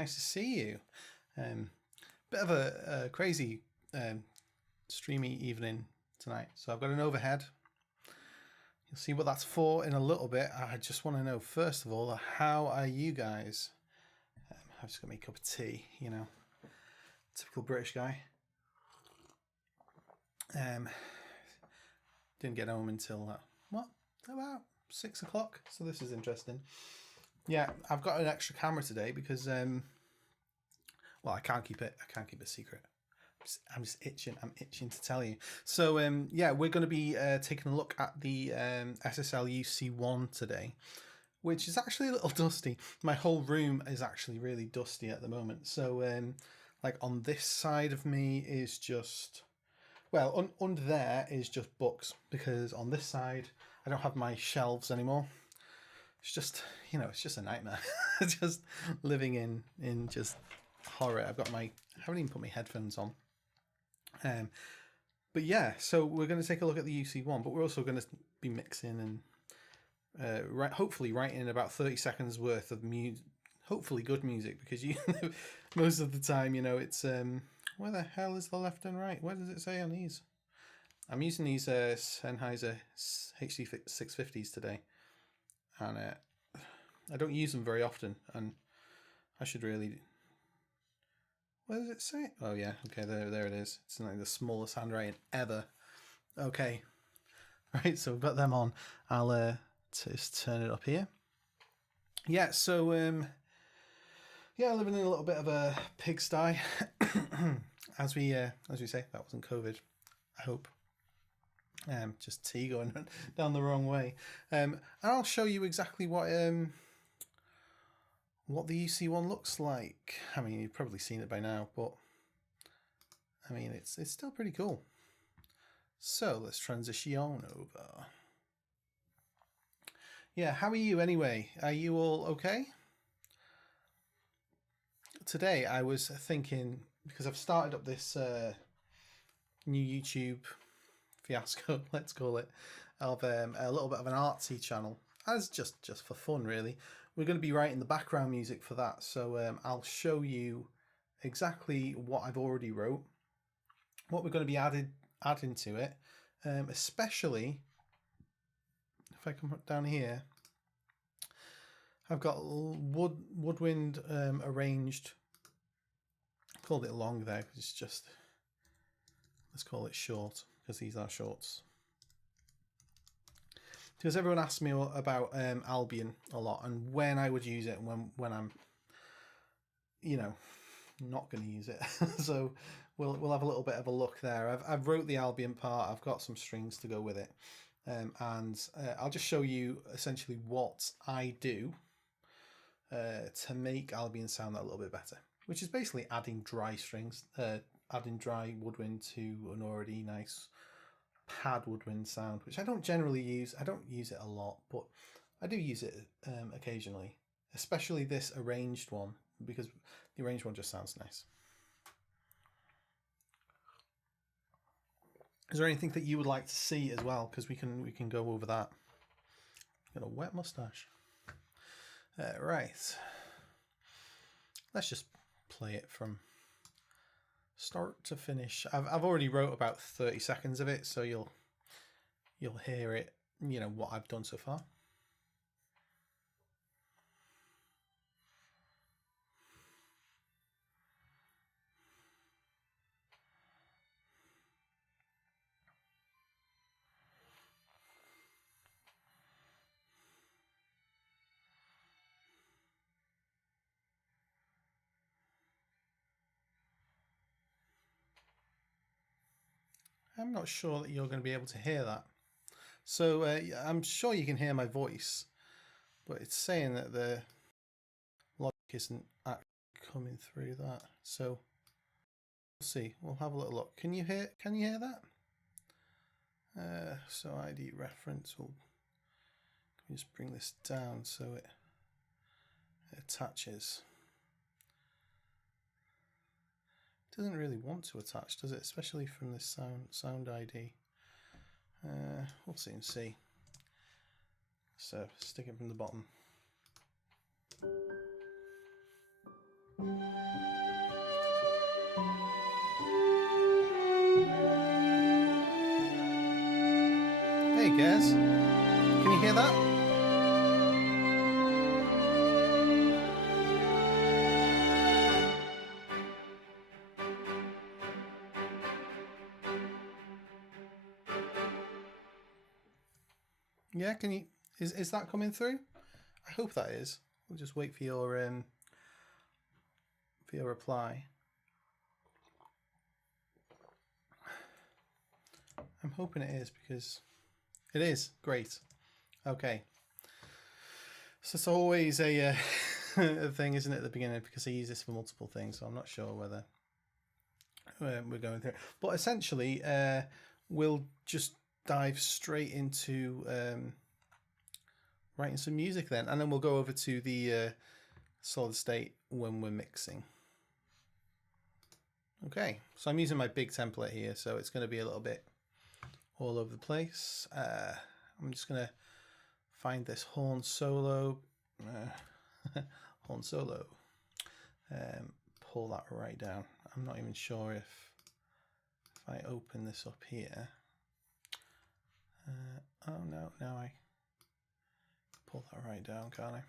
Nice to see you. Bit of a crazy streamy evening tonight. So I've got an overhead. You'll see what that's for in a little bit. I just want to know, first of all, how are you guys? I've just got me a cup of tea, you know, typical British guy. Didn't get home until, about 6 o'clock. So this is interesting. Yeah, I've got an extra camera today because, well, I can't keep it a secret. I'm just itching. I'm itching to tell you. So, yeah, we're going to be taking a look at the SSL UC1 today, which is actually a little dusty. My whole room is actually really dusty at the moment. So, like on this side of me is just, well, under there is just books, because on this side I don't have my shelves anymore. It's just, you know, it's just a nightmare. Just living in just horror. I haven't even put my headphones on. But yeah, so we're going to take a look at the UC1, but we're also going to be mixing and hopefully writing about 30 seconds worth of hopefully good music, because most of the time, you know, it's where the hell is the left and right? What does it say on these? I'm using these Sennheiser HD650s today, and I don't use them very often, and I should really. What does it say? Oh yeah, okay, there it is. It's like the smallest handwriting ever. Okay, right, so we've got them on. I'll just turn it up here. Yeah, so yeah, living in a little bit of a pigsty, as we say. That wasn't COVID, I hope. Just tea going down the wrong way. And I'll show you exactly what the UC1 looks like. I mean, you've probably seen it by now, but I mean, it's still pretty cool. So let's transition over. Yeah, how are you anyway? Are you all okay? Today I was thinking, because I've started up this new YouTube fiasco, let's call it, of a little bit of an artsy channel, as just for fun, really. We're going to be writing the background music for that, so I'll show you exactly what I've already wrote, what we're going to be adding to it, especially if I come down here. I've got woodwind arranged. I called it long there because it's just, let's call it short, because these are shorts. Because everyone asks me about Albion a lot, and when I would use it, and when I'm, you know, not going to use it. So we'll have a little bit of a look there. I've wrote the Albion part. I've got some strings to go with it, and I'll just show you essentially what I do to make Albion sound that little bit better, which is basically adding dry strings, adding dry woodwind to an already nice pad woodwind sound, which I don't generally use. I don't use it a lot, but I do use it occasionally, especially this arranged one, because the arranged one just sounds nice. Is there anything that you would like to see as well? Because we can go over that. Got a wet mustache. Right. Let's just play it from start to finish. I've already wrote about 30 seconds of it, so you'll hear it, you know, what I've done so far. I'm not sure that you're going to be able to hear that. So I'm sure you can hear my voice, but it's saying that the logic isn't actually coming through that. So we'll see. We'll have a little look. Can you hear that? So ID reference will. Can we just bring this down so it attaches? It doesn't really want to attach, does it? Especially from this sound ID. We'll see and see. So stick it from the bottom. Hey guys, can you hear that? Yeah, can you? Is that coming through? I hope that is. We'll just wait for your reply. I'm hoping it is, because it is great. Okay. So it's always a, a thing, isn't it, at the beginning, because I use this for multiple things, so I'm not sure whether we're going through it. But essentially, we'll just dive straight into writing some music then, and then we'll go over to the solid state when we're mixing. Okay, so I'm using my big template here, so it's going to be a little bit all over the place. I'm just going to find this horn solo, pull that right down. I'm not even sure if I open this up here. Oh no, now I pull that right down, can't I?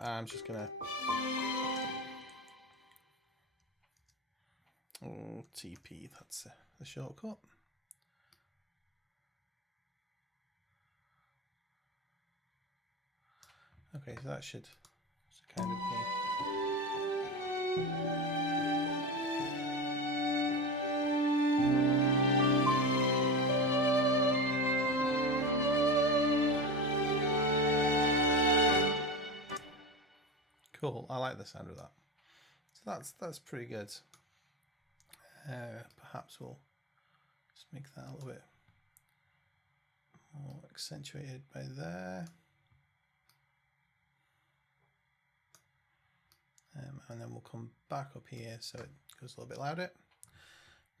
I'm just gonna TP, that's the shortcut. Okay, so that should kind of be. Cool, I like the sound of that. So that's pretty good. Perhaps we'll just make that a little bit more accentuated by there. And then we'll come back up here so it goes a little bit louder.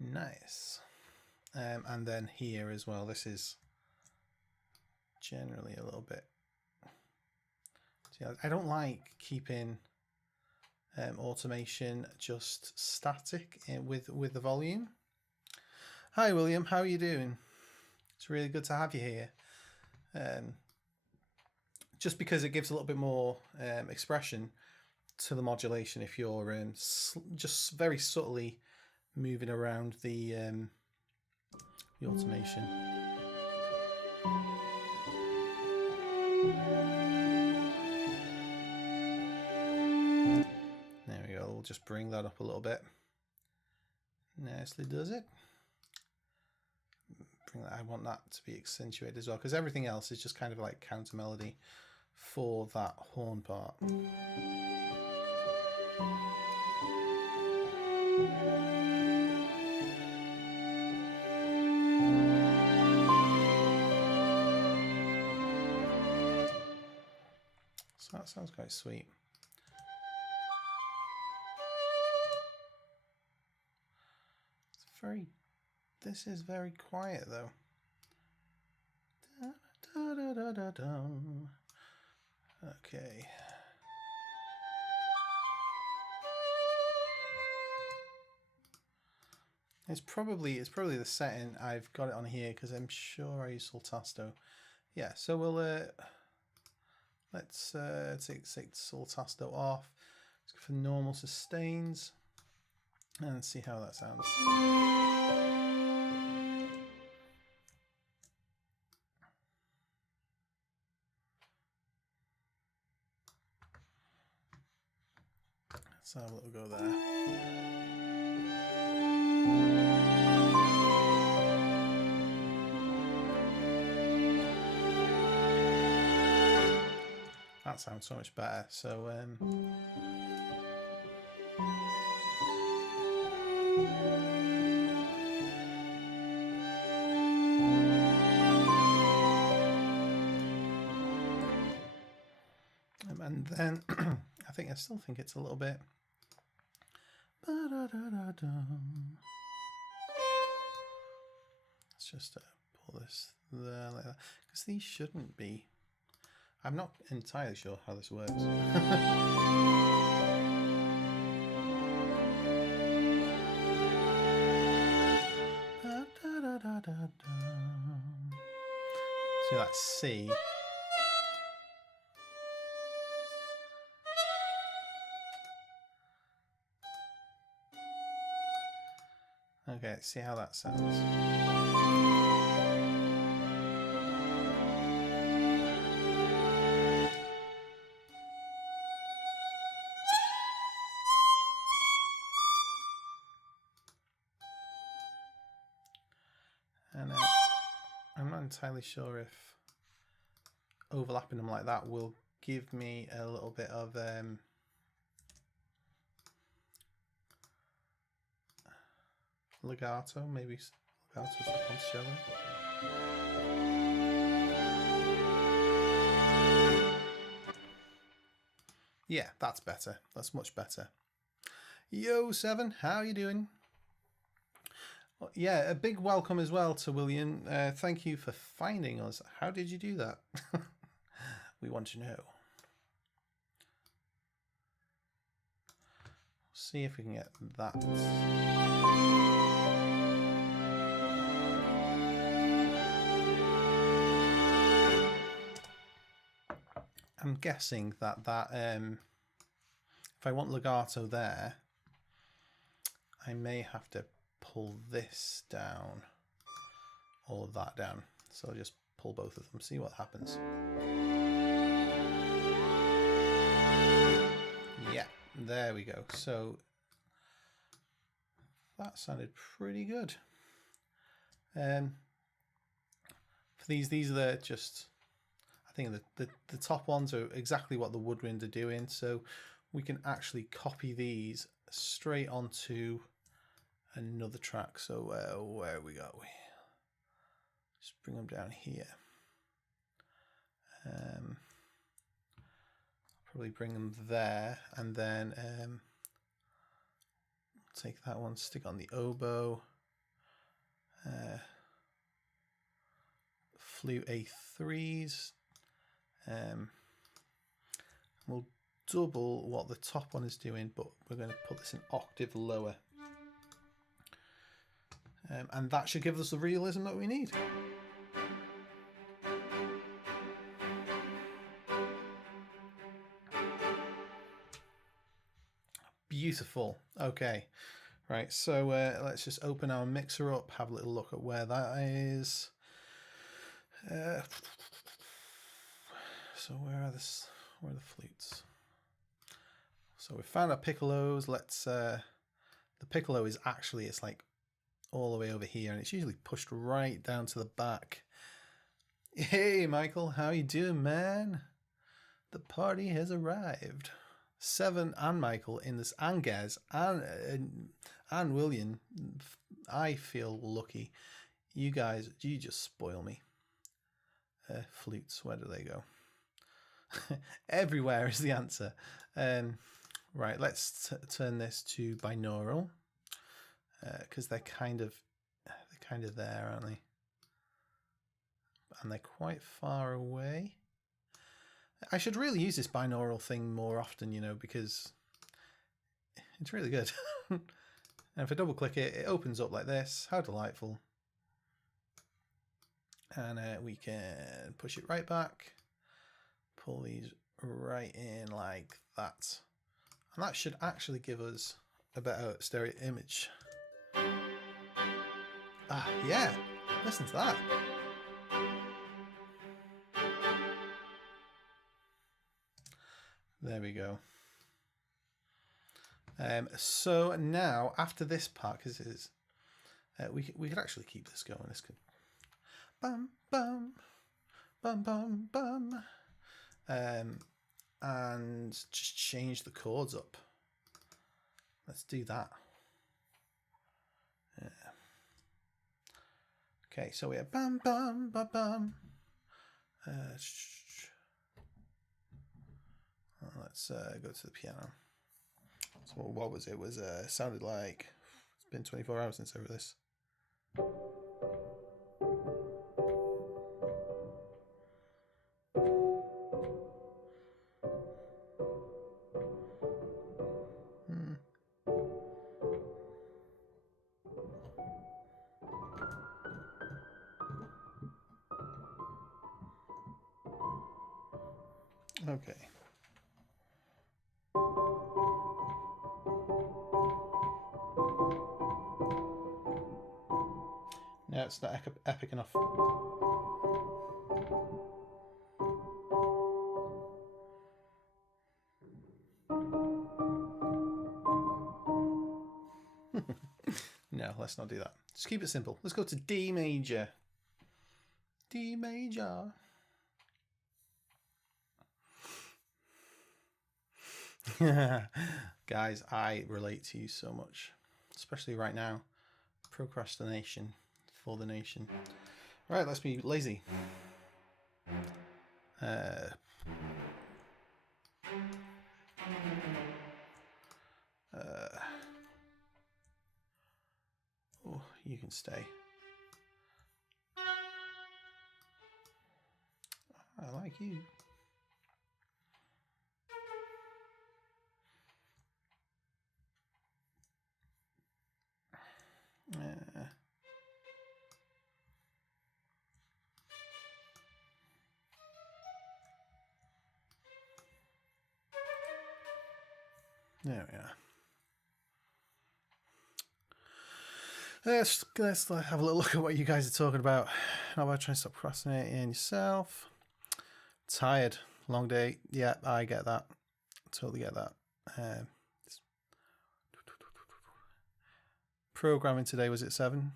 Nice. And then here as well, this is generally a little bit. See, I don't like keeping automation just static with the volume. Hi William, how are you doing? It's really good to have you here. Just because it gives a little bit more expression to the modulation if you're just very subtly moving around the automation. There we go, we'll just bring that up a little bit. Nicely does it. I want that to be accentuated as well, because everything else is just kind of like counter melody for that horn part. So that sounds quite sweet. This is very quiet though. Okay. It's probably the setting I've got it on here, because I'm sure I use Sultasto. Yeah, so we'll let's take Sultasto off. Let's go for normal sustains and see how that sounds. Let's have a little go there. That sounds so much better. So and then I still think it's a little bit. Let's just pull pull this there like that, because these shouldn't be. I'm not entirely sure how this works. So that's C. Okay, let's see how that sounds. And I'm not entirely sure if overlapping them like that will give me a little bit of legato, maybe legato scello. Yeah, that's better. That's much better. Yo, Seven, how you doing? Well, yeah, a big welcome as well to William. Thank you for finding us. How did you do that? We want to know. See if we can get that. I'm guessing that if I want legato there, I may have to pull this down or that down. So I'll just pull both of them, see what happens. Yeah, there we go. So that sounded pretty good. For these are just, I think the top ones are exactly what the woodwind are doing. So we can actually copy these straight onto another track. So where we go? Just bring them down here. Probably bring them there, and then take that one, stick on the oboe. Flute A3s. We'll double what the top one is doing, but we're going to put this an octave lower. And that should give us the realism that we need. Beautiful. Okay. Right, so let's just open our mixer up, have a little look at where that is. So where are the flutes? So we found our piccolos. Let's the piccolo is actually, it's like all the way over here, and it's usually pushed right down to the back. Hey Michael, how you doing, man? The party has arrived. Seven and Michael in this, and Gez and William. I feel lucky. You guys, you just spoil me. Flutes, where do they go? Everywhere is the answer. Right, let's turn this to binaural, because they're kind of there, aren't they? And they're quite far away. I should really use this binaural thing more often, you know, because it's really good. And if I double click it, it opens up like this. How delightful. And we can push it right back, pull these right in like that. And that should actually give us a better stereo image. Ah, yeah, listen to that. There we go. So now after this part, because it is, we could actually keep this going. This could bum bum bum bum bum, and just change the chords up. Let's do that. Yeah. Okay, so we have bum bum bum bum. Let's go to the piano. So what was it? It was sounded like it's been 24 hours since I wrote this. Okay. No, it's not epic enough. No, let's not do that. Just keep it simple. Let's go to D major. D major. Guys, I relate to you so much, especially right now. Procrastination for the nation. Right, let's be lazy. Oh, you can stay. I like you. There we are. Let's have a little look at what you guys are talking about. How about trying to stop procrastinating yourself? Tired, long day. Yeah, I get that. Totally get that. Programming today was at 7.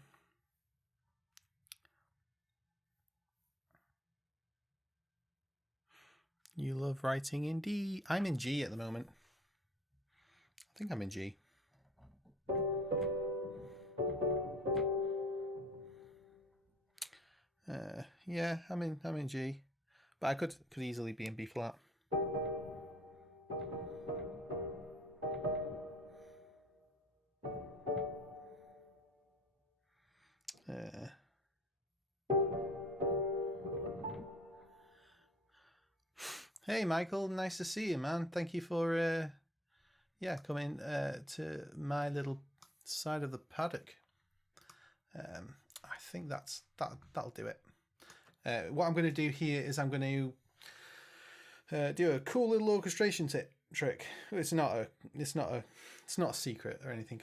You love writing in D. I'm in G at the moment. I think I'm in G. Yeah, I'm in G, but I could easily be in B flat. Hey Michael, nice to see you, man. Thank you for coming to my little side of the paddock. I think that'll do it. What I'm going to do here is I'm going to do a cool little orchestration trick. It's not a secret or anything.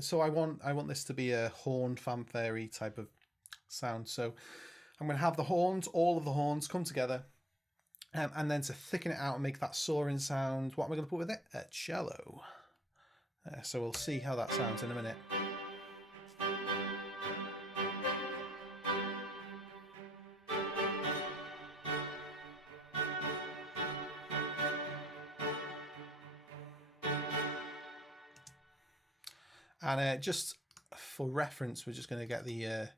So I want this to be a horn fanfare type of sound. So I'm going to have the horns, all of the horns, come together, and then to thicken it out and make that soaring sound. What am I going to put with it? A cello. So we'll see how that sounds in a minute. And just for reference, we're just going to get the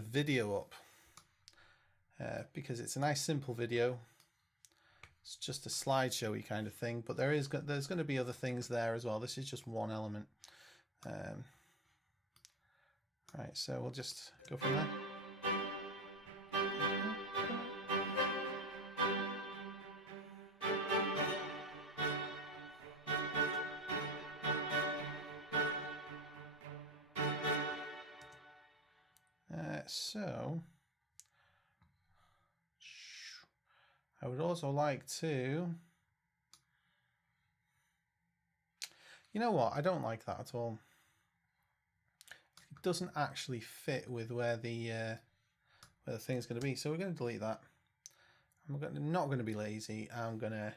video up because it's a nice simple video. It's just a slideshowy kind of thing, but there's going to be other things there as well. This is just one element. Right, so we'll just go from there. So I would also like to, you know what, I don't like that at all. It doesn't actually fit with where the thing is going to be, so we're going to delete that. I'm not going to be lazy. I'm going to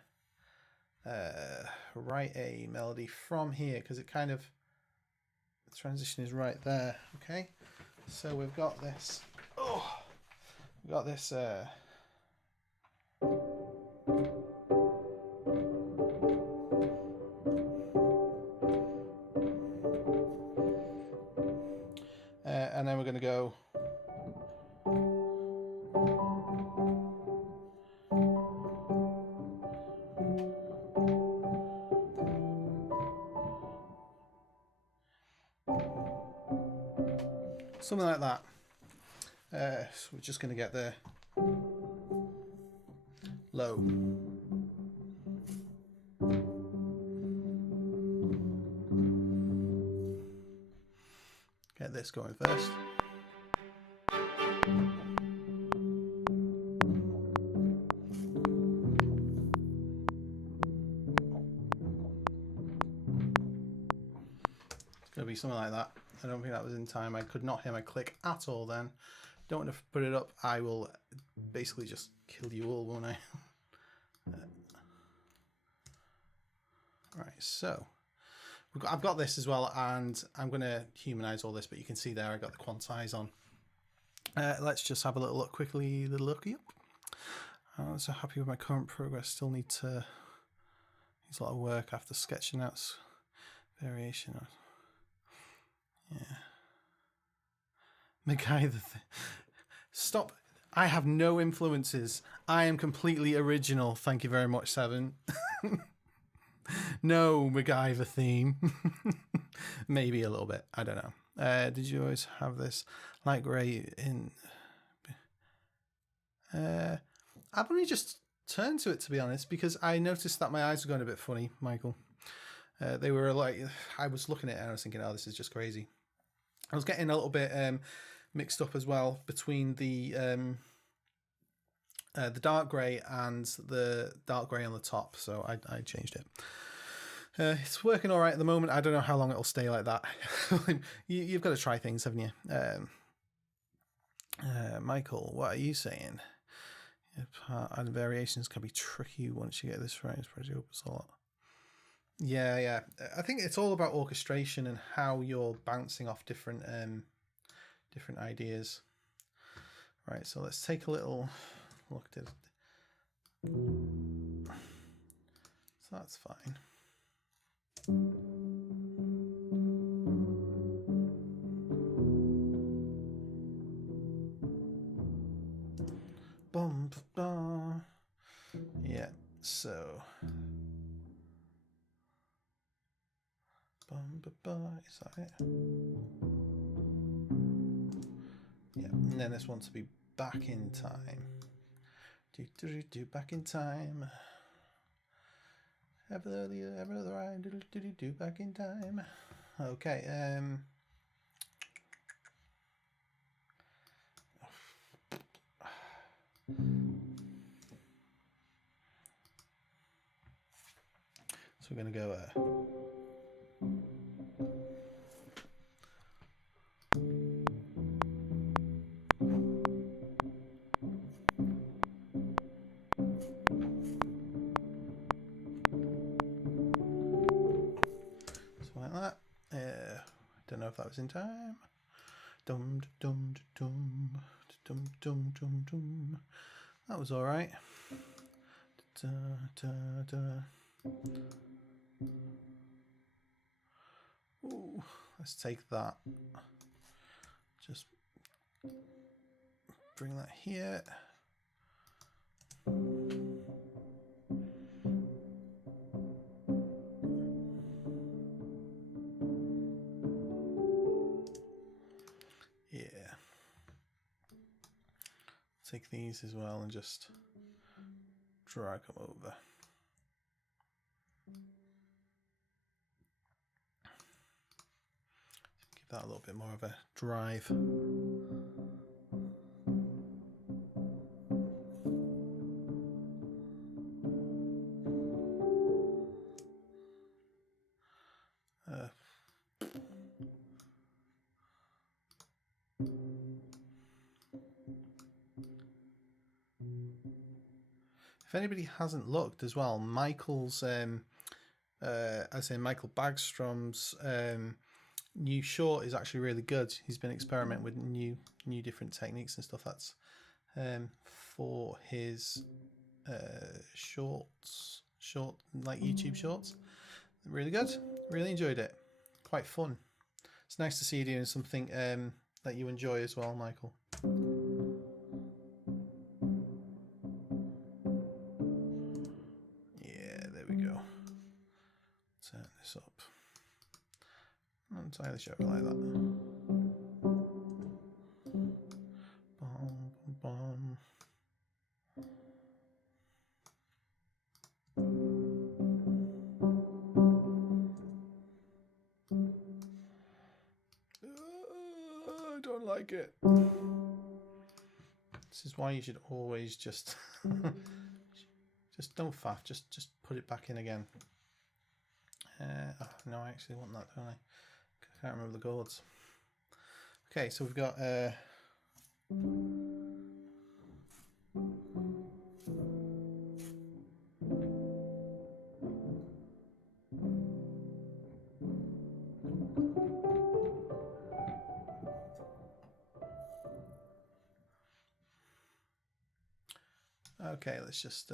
write a melody from here because it kind of, the transition is right there. Okay, so we've got this. Oh, we've got this. And then we're going to go. Something like that. So we're just going to get the low. Get this going first. Gonna be something like that. I don't think that was in time. I could not hear my click at all then. Don't want to put it up. I will basically just kill you all, won't I? Right, so I've got this as well, and I'm going to humanize all this, but you can see there I got the quantize on. Let's just have a little look quickly. Little looky up. I'm so happy with my current progress. Still need to use a lot of work after sketching out variation. Yeah. MacGyver. Stop. I have no influences. I am completely original. Thank you very much, Seven. No MacGyver theme. Maybe a little bit. I don't know. Did you always have this light grey in... I've only just turned to it, to be honest, because I noticed that my eyes were going a bit funny, Michael. They were like... I was looking at it and I was thinking, oh, this is just crazy. I was getting a little bit mixed up as well between the dark grey and the dark grey on the top, so I changed it. It's working all right at the moment. I don't know how long it'll stay like that. You've got to try things, haven't you? Michael, what are you saying? And variations can be tricky once you get this right. It's pretty open a lot. Yeah. I think it's all about orchestration and how you're bouncing off different ideas. Right, so let's take a little look at it. So that's fine. Boom, ba. Yeah, so boom, ba. Is that it? Yeah, and then this wants to be back in time. Do back in time. Ever the ride, do back in time. Okay, so we're gonna go like that. Don't know if that was in time. Dum dum dum dum dum dum dum. That was all right. Da, da, da. Ooh, let's take that. Just bring that here. Take these as well and just drag them over. Give that a little bit more of a drive. If anybody hasn't looked as well, Michael's, Michael Bagstrom's new short is actually really good. He's been experimenting with new different techniques and stuff. That's for his short like YouTube shorts. Really good. Really enjoyed it. Quite fun. It's nice to see you doing something that you enjoy as well, Michael. Up and entirely show it like that. Bum, bum. I don't like it. This is why you should always just don't faff. Just put it back in again. Oh, no, I actually want that, don't I? Can't remember the chords. Okay, so we've got okay, let's just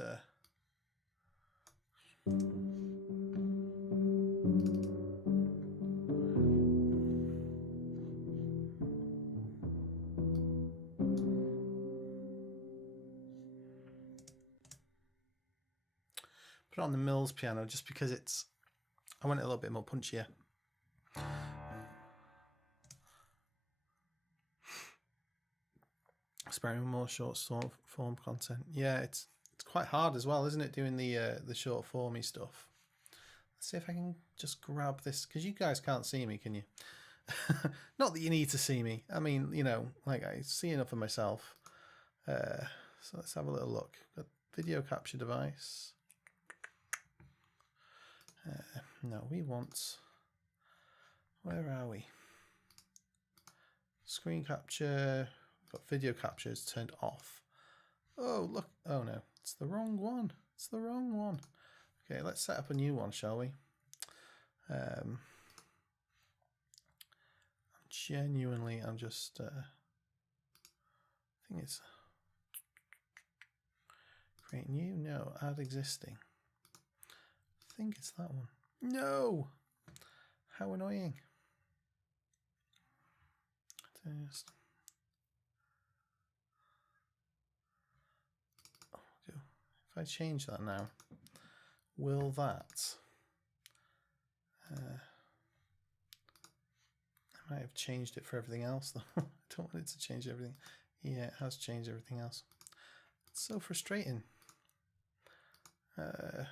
put it on the Mills piano just because it's, I want it a little bit more punchier. Aspiring more short form content. Yeah, it's quite hard as well, isn't it, doing the short formy stuff. Let's see if I can just grab this, because you guys can't see me, can you? Not that you need to see me. I mean, you know, like I see enough of myself. So let's have a little look. Got video capture device. No, we want, where are we? Screen capture. Got video capture is turned off. Oh, look. Oh, no. It's the wrong one. It's the wrong one. Okay, let's set up a new one, shall we? I'm just... I think it's... Create new? No. Add existing. I think it's that one. No! How annoying. Just... If I change that now, will that... I might have changed it for everything else though. I don't want it to change everything. Yeah, it has changed everything else. It's so frustrating. Yeah,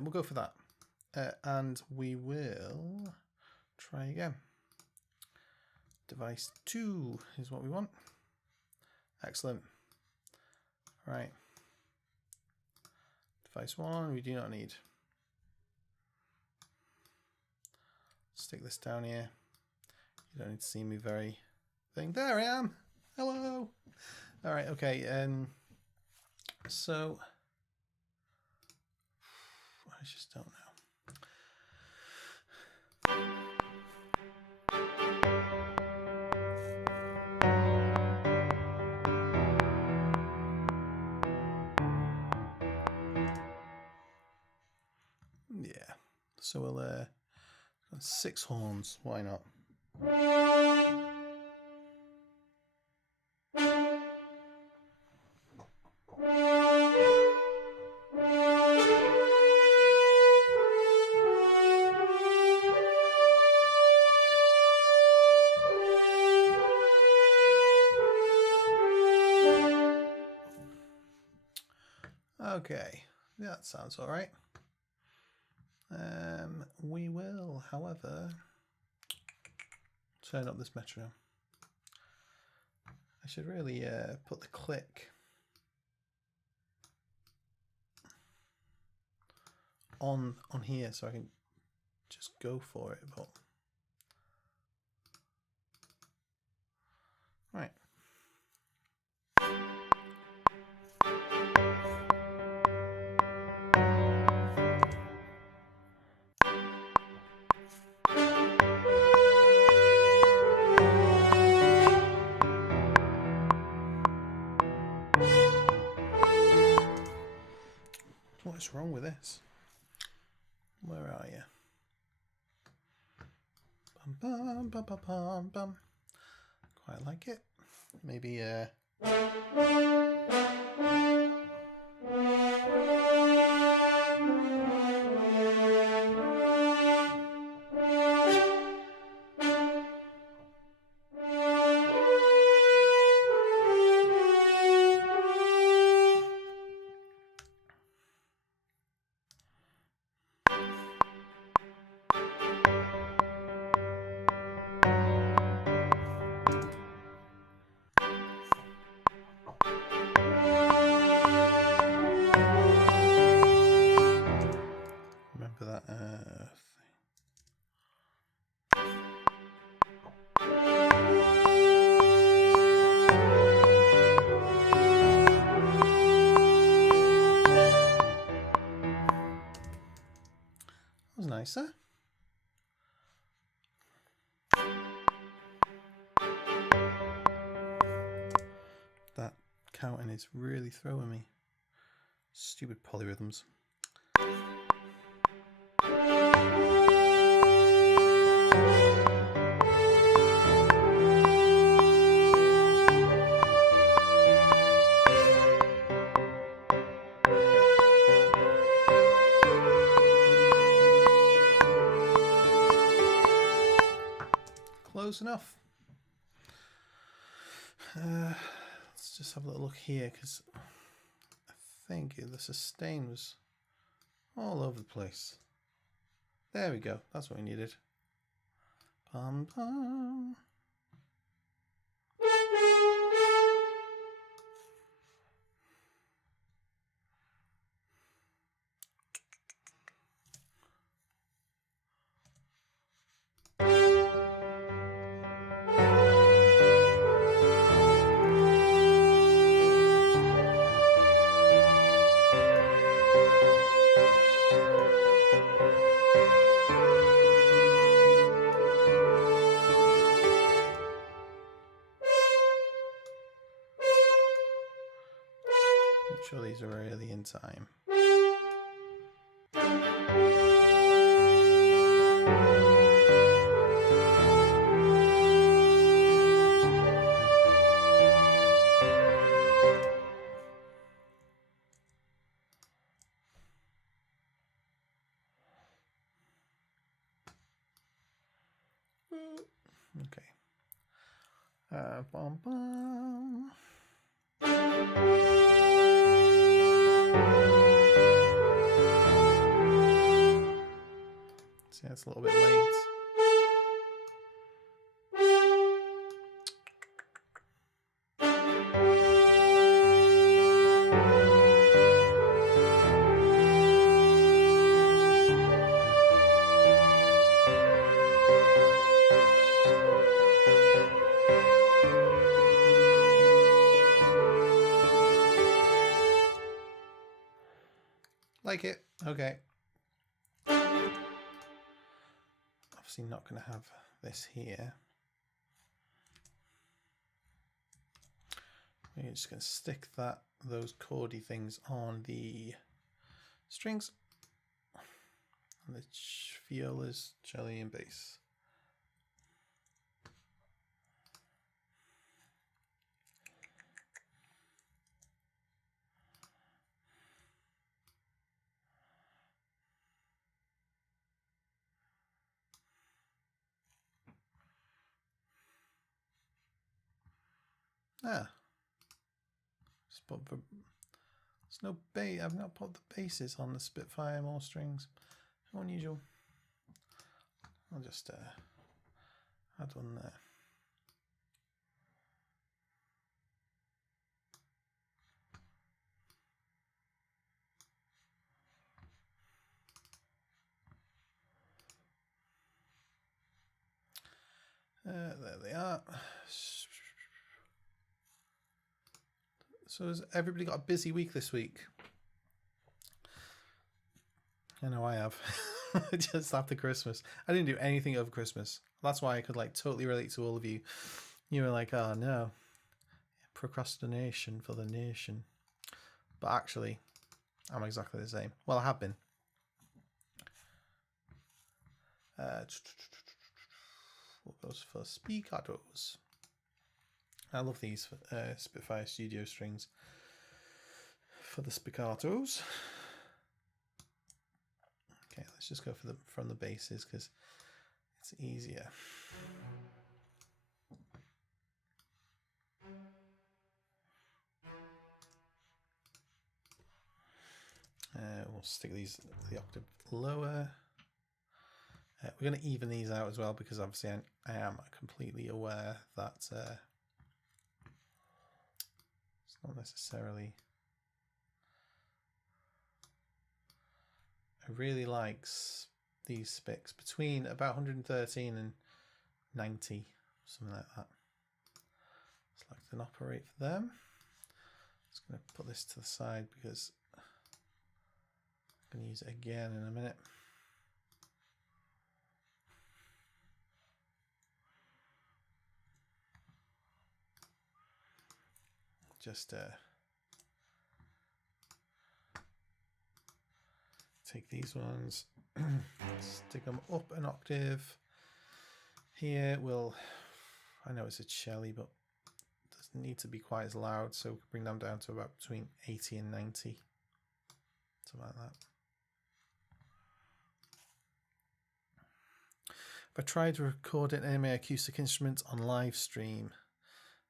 we'll go for that. And we will try again. Device 2 is what we want. Excellent. Right. Device 1 we do not need. Stick this down here. You don't need to see me very thing. There I am. Hello. All right. Okay. So I just don't know. Yeah. So we'll 6 horns. Why not? Okay, that sounds all right. We will, however, turn up this metronome. I should really put the click on here so I can just go for it. But right. What's wrong with this? Where are you? Bum, bum, bum, bum, bum, bum. Quite like it. Maybe nicer. That counting is really throwing me. Stupid polyrhythms. Close enough. Let's just have a little look here, because I think the sustain was all over the place. There we go. That's what we needed. Pum pum. Make sure these are really in time. Okay. Bum, bum. See, that's a little bit late. Like it. Okay. Obviously not going to have this here. We're just going to stick those chordy things on the strings and the violas, cello and bass. Ah, there's no bass. I've not put the basses on the Spitfire more strings. How unusual. I'll just add one there. There they are. So has everybody got a busy week this week? I know I have. Just after Christmas. I didn't do anything over Christmas. That's why I could like totally relate to all of you. You were like, oh no. Procrastination for the nation. But actually, I'm exactly the same. Well, I have been. What goes for spiccatos? I love these Spitfire Studio strings for the spiccatos. Okay, let's just go for from the basses because it's easier. We'll stick these the octave lower. We're going to even these out as well because obviously I am completely aware that it's not necessarily. I really like these spics between about 113 and 90, something like that. Select and operate for them. Just going to put this to the side because I'm going to use it again in a minute. just take these ones, stick them up an octave. Here we'll, I know it's a cello, but it doesn't need to be quite as loud, so we can bring them down to about between 80 and 90, something like that. If I tried to record an AMA acoustic instrument on live stream,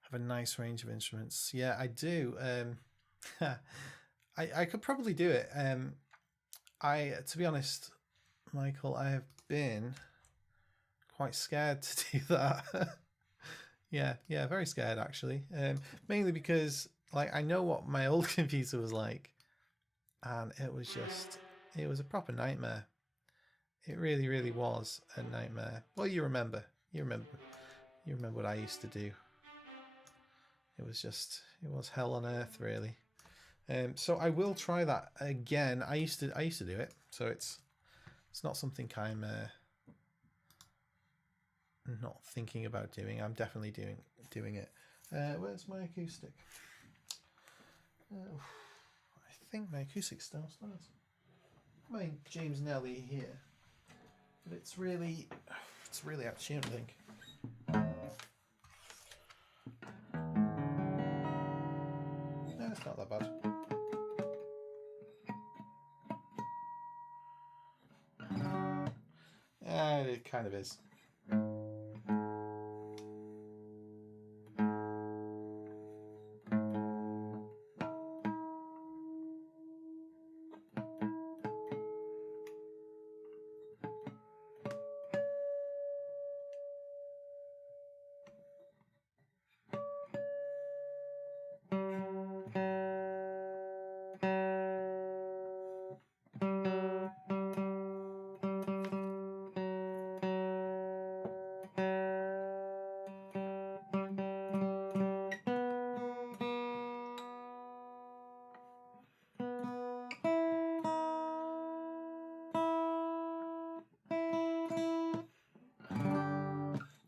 have a nice range of instruments. Yeah, I do. I could probably do it. To be honest, Michael, I have been quite scared to do that. yeah, very scared actually. Mainly because like I know what my old computer was like, and it was a proper nightmare. It really, really was a nightmare. Well, you remember what I used to do. It was hell on earth, really. So I will try that again. I used to do it, so it's not something I'm not thinking about doing. I'm definitely doing it. Where's my acoustic? I think my acoustic's downstairs. My James Nelly here. But it's really out of tune, I think. No, it's not that bad. It kind of is.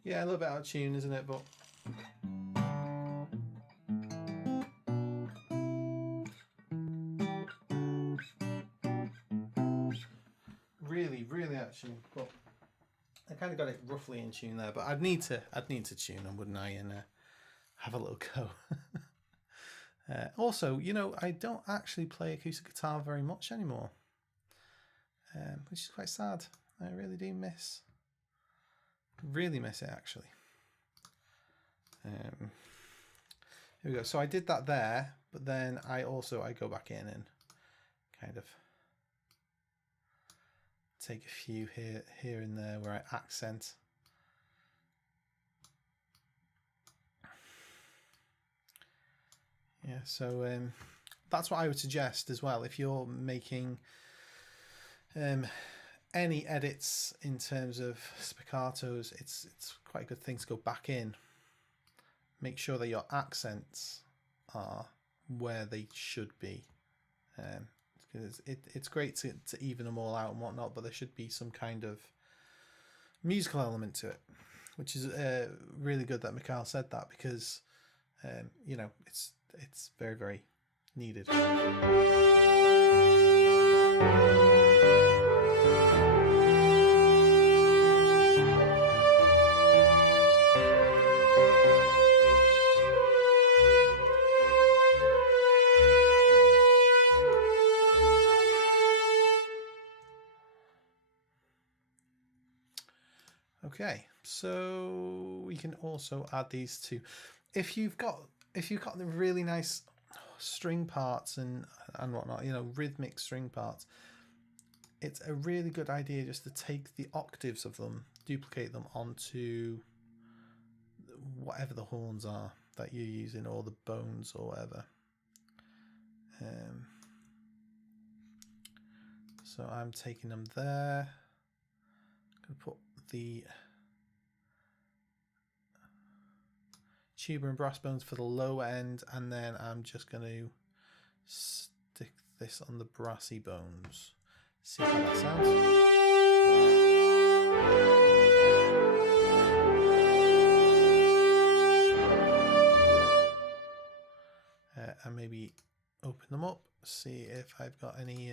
Yeah, a little bit out of tune, isn't it? But really, really out of tune. But I kind of got it roughly in tune there. But I'd need to tune them, wouldn't I? And have a little go. Also, you know, I don't actually play acoustic guitar very much anymore, which is quite sad. I really do really miss it actually. Here we go. So I did that there, but then I go back in and kind of take a few here and there where I accent. Yeah, so that's what I would suggest as well if you're making any edits in terms of spiccatos. It's quite a good thing to go back in, make sure that your accents are where they should be, because it's great to even them all out and whatnot, but there should be some kind of musical element to it, which is really good that Mikhail said that, because you know, it's very, very needed. Okay, so we can also add these two. If you've got the really nice string parts and whatnot, you know, rhythmic string parts, it's a really good idea just to take the octaves of them, duplicate them onto whatever the horns are that you're using, or the bones or whatever. So I'm taking them there. I'm going to put the tuba and brass bones for the low end, and then I'm just going to stick this on the brassy bones. See how that sounds. open them up, see if I've got any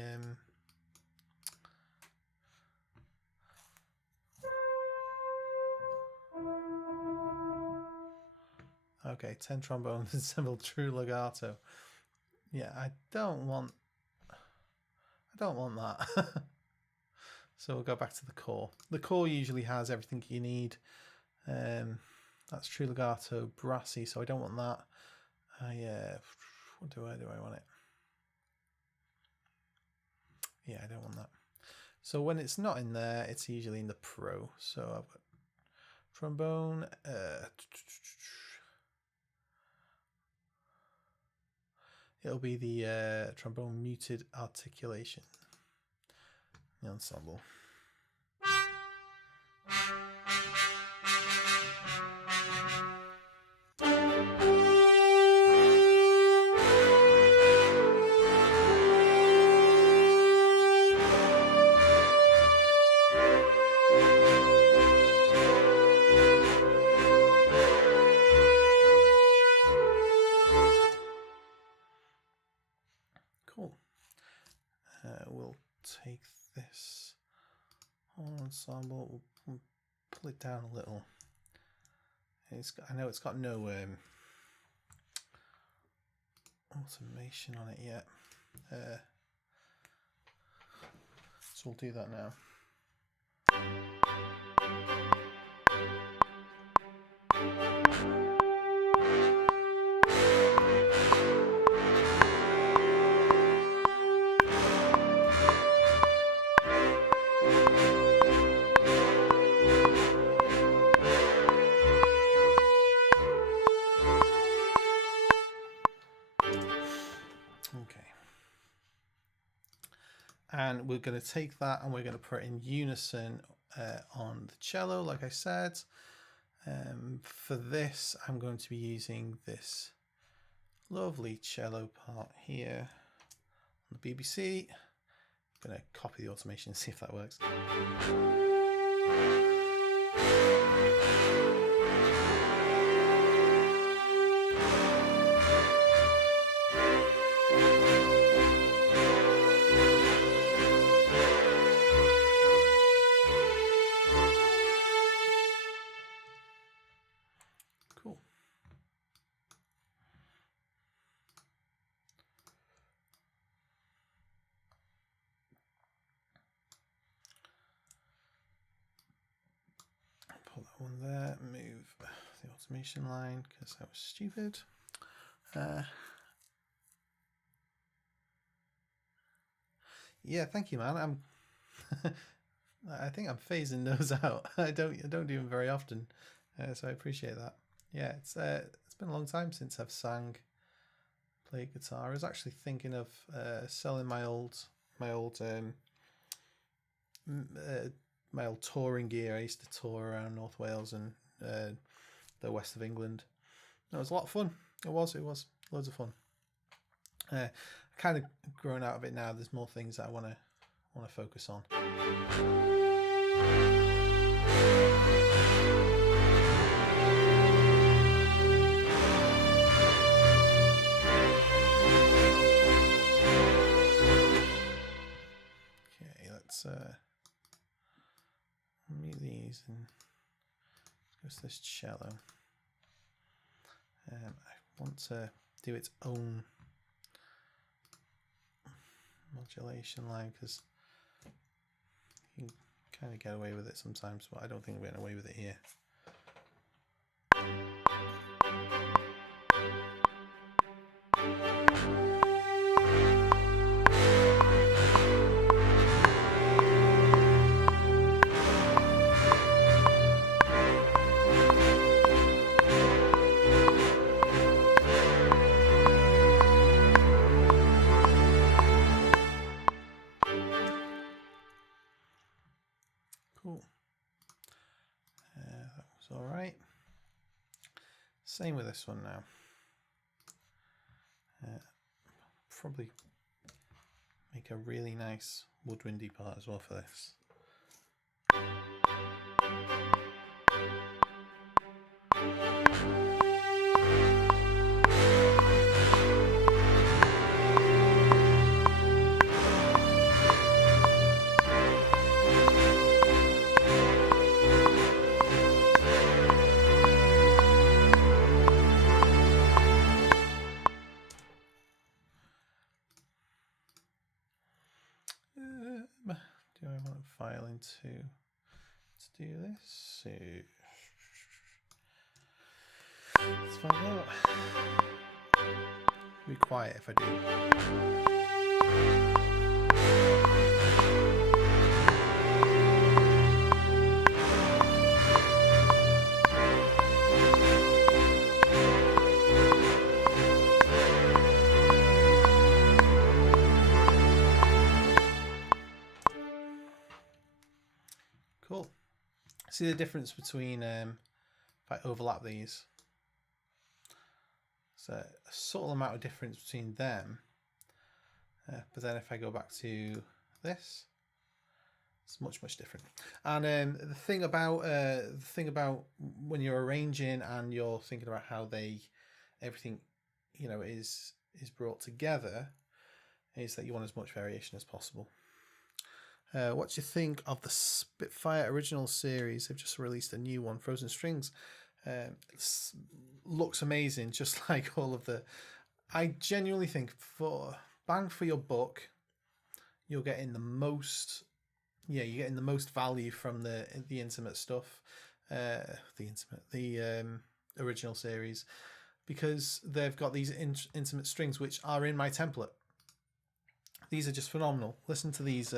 okay, 10 trombones and several true legato. Yeah, I don't want that. So we'll go back to the core. The core usually has everything you need. That's true legato, brassy, so I don't want that. What do I want it? Yeah, I don't want that. So when it's not in there, it's usually in the Pro. So I've got trombone. It'll be the trombone muted articulation. The ensemble. Cool. We'll take this whole ensemble, we'll pull it down a little. I know it's got no automation on it yet, so we'll do that now. And we're going to take that and we're going to put it in unison on the cello, like I said. For this, I'm going to be using this lovely cello part here on the BBC. I'm going to copy the automation and see if that works. Cool. Pull that one there, move the automation line because that was stupid. Yeah, thank you, man. I think I'm phasing those out. I don't do them very often, so I appreciate that. Yeah, it's been a long time since I've played guitar. I was actually thinking of selling my old touring gear. I used to tour around North Wales and the west of England. It was a lot of fun. It was loads of fun. Kind of grown out of it now. There's more things that I want to focus on. Okay, let's mute these and go to this cello. I want to do its own modulation line because you can kind of get away with it sometimes, but I don't think we're getting away with it here. Cool. That was all right. Same with this one now. Probably make a really nice woodwindy part as well for this. file into, let's do this. So let's find out. Be quiet if I do. Cool. See the difference between if I overlap these. So a subtle amount of difference between them, but then if I go back to this, it's much different. And the thing about when you're arranging and you're thinking about how everything is brought together, is that you want as much variation as possible. What do you think of the Spitfire original series? They've just released a new one, Frozen Strings. Looks amazing, just like all of the. I genuinely think for bang for your buck, you're getting the most. Yeah, you're getting the most value from the intimate stuff, the original series, because they've got these intimate strings which are in my template. These are just phenomenal. Listen to these.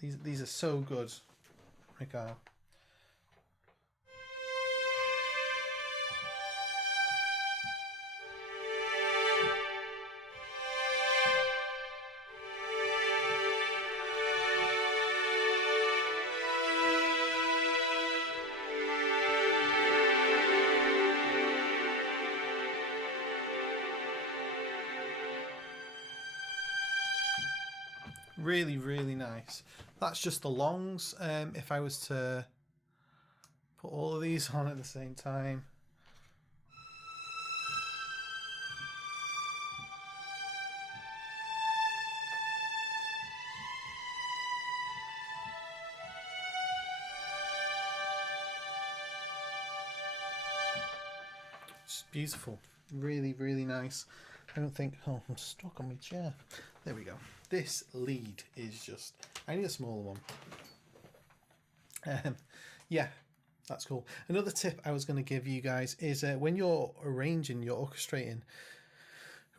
These are so good. Mikael. Really nice. That's just the longs. If I was to put all of these on at the same time. It's beautiful. Really nice. I don't think. Oh, I'm stuck on my chair. There we go. This lead is just. I need a smaller one. Yeah, that's cool. Another tip I was going to give you guys is when you're arranging, you're orchestrating.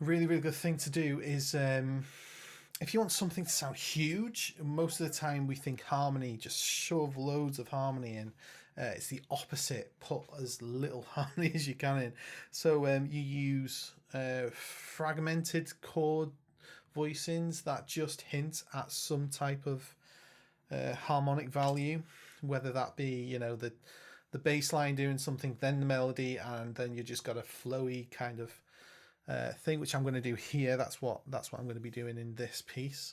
A really good thing to do is if you want something to sound huge. Most of the time we think harmony, just shove loads of harmony in. It's the opposite. Put as little harmony as you can in. So you use fragmented chord voicings that just hint at some type of harmonic value, whether that be the bass line doing something, then the melody, and then you just got a flowy kind of thing, which I'm going to do here. That's what I'm going to be doing in this piece.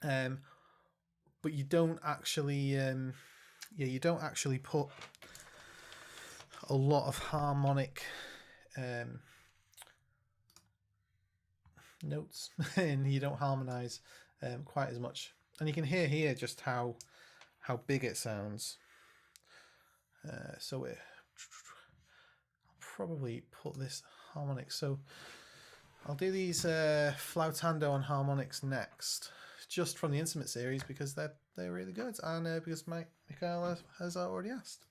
But you don't actually you don't actually put a lot of harmonic notes and you don't harmonize quite as much, and you can hear here just how big it sounds. So I'll probably put this harmonic, so I'll do these flautando and harmonics next, just from the intimate series, because they're really good, and because Mikael has already asked.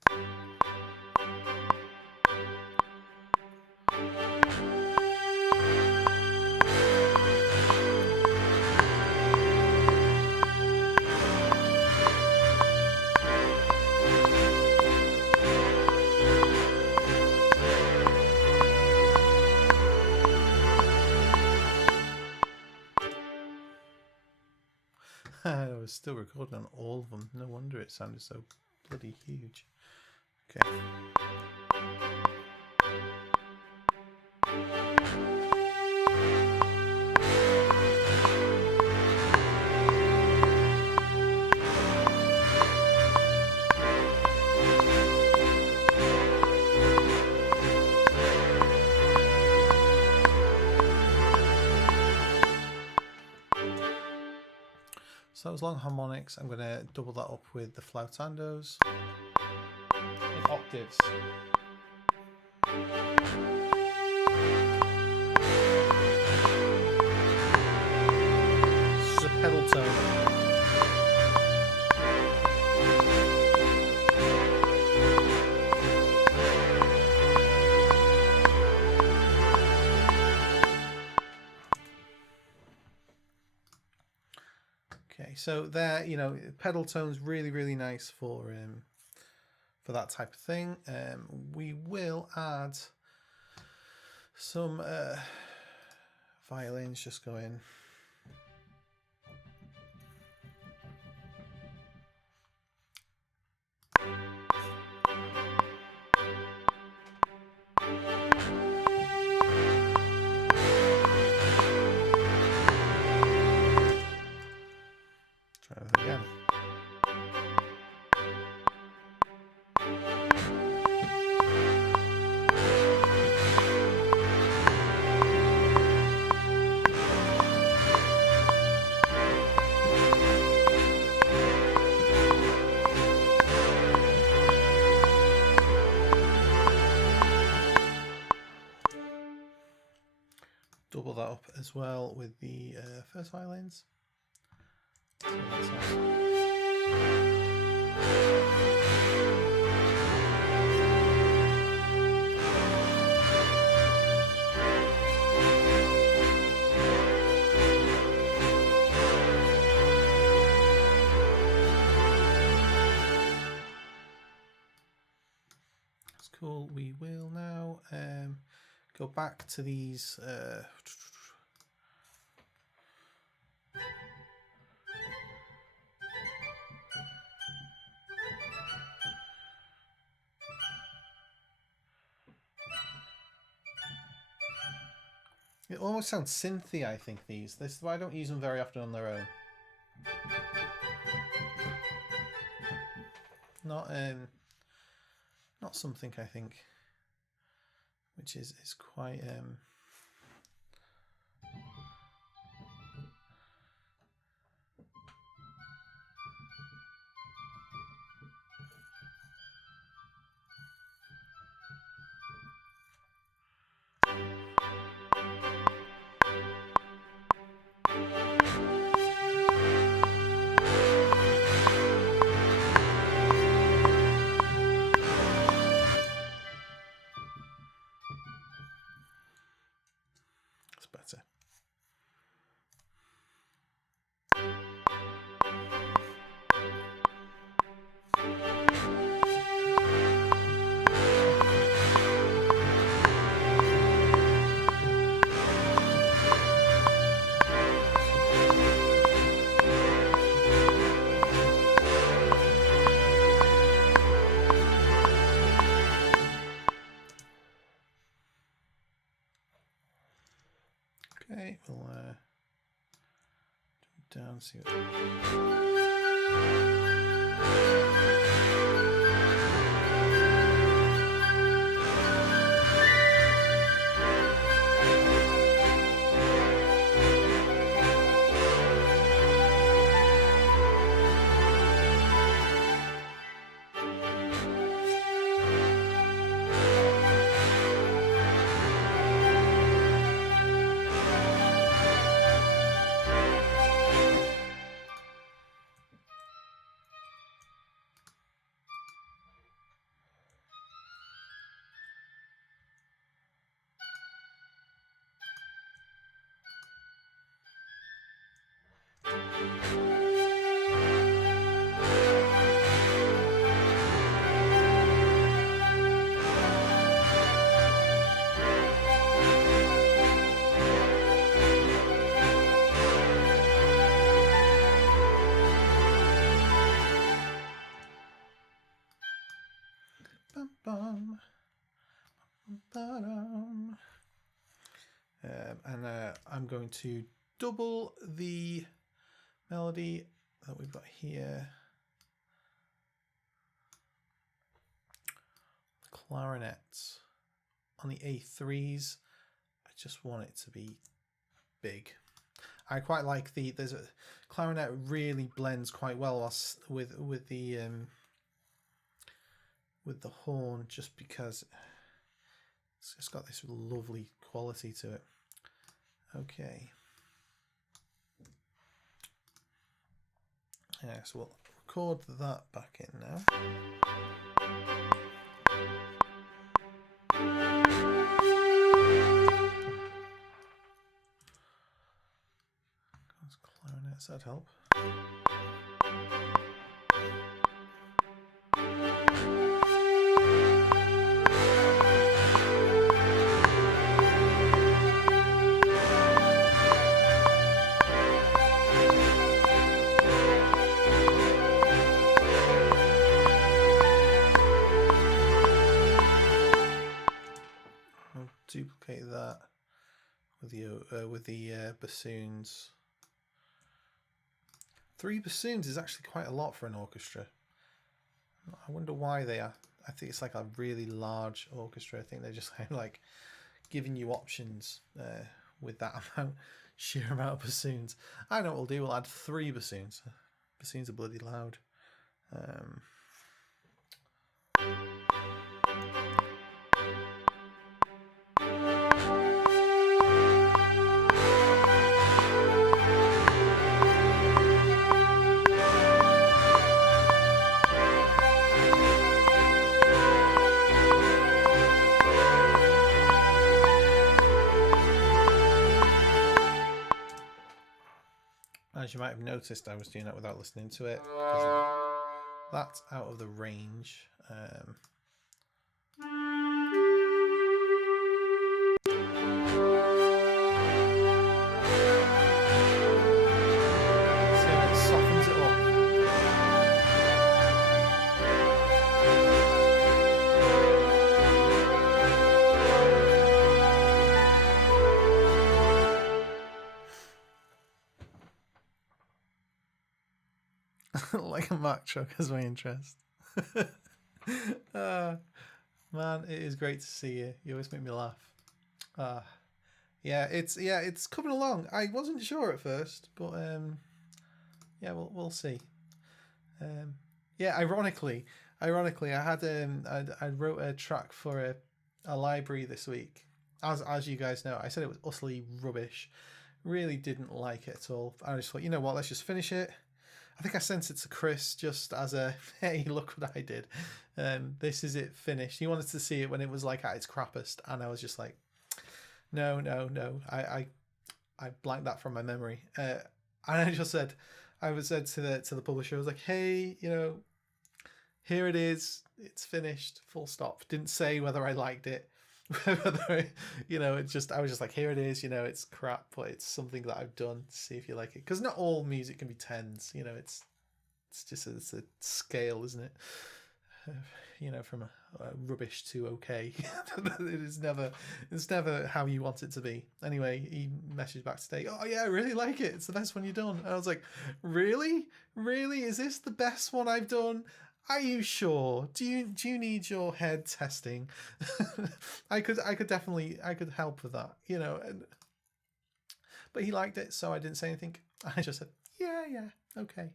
I was still recording on all of them. No wonder it sounded so bloody huge. Okay. So those long harmonics, I'm going to double that up with the flautandos in octaves. This is a pedal tone. So there, you know, pedal tone's really nice for that type of thing. We will add some violins, just go in. Try that again. Double that up as well with the first violins. So that's nice. That's cool. We will now go back to these it almost sounds synthy, I think, these. This is why I don't use them very often on their own. Not something I think which is quite better. Okay, we'll down, see what. And I'm going to double the melody that we've got here. The clarinets on the A3s. I just want it to be big. I quite like there's a clarinet really blends quite well with the horn, just because it's just got this lovely quality to it. Okay. Yeah, so we'll record that back in now. Clarinets, that'd help. that with the bassoons. 3 bassoons is actually quite a lot for an orchestra. I wonder why they are. I think it's like a really large orchestra. I think they're just kind of like giving you options with that sheer amount of bassoons. I know what we'll do. We'll add 3 bassoons. Bassoons are bloody loud. As you might have noticed, I was doing that without listening to it, because that's out of the range. So it softens it up. Like a Mack truck has my interest. Man, it is great to see you. You always make me laugh. Yeah, it's coming along. I wasn't sure at first, but yeah, we'll see. Yeah, ironically, I had I wrote a track for a library this week. As you guys know, I said it was utterly rubbish. Really didn't like it at all. I just thought, you know what, let's just finish it. I think I sent it to Chris just as a, hey, look what I did. This is it finished. He wanted to see it when it was like at its crappiest, and I was just like, no. I blanked that from my memory. And I just said, I was said to the publisher, I was like, hey, you know, here it is. It's finished. Full stop. Didn't say whether I liked it. Whether, you know, I was just like, here it is, you know, it's crap, but it's something that I've done. See if you like it, because not all music can be 10s, you know. It's it's a scale, isn't it? You know, from a rubbish to okay. It's never how you want it to be. Anyway, he messaged back today, oh yeah, I really like it, it's the best one you've done. And I was like, really is this the best one I've done? Are you sure? Do you need your head testing? I could help with that, you know. But he liked it, so I didn't say anything. I just said, yeah, okay.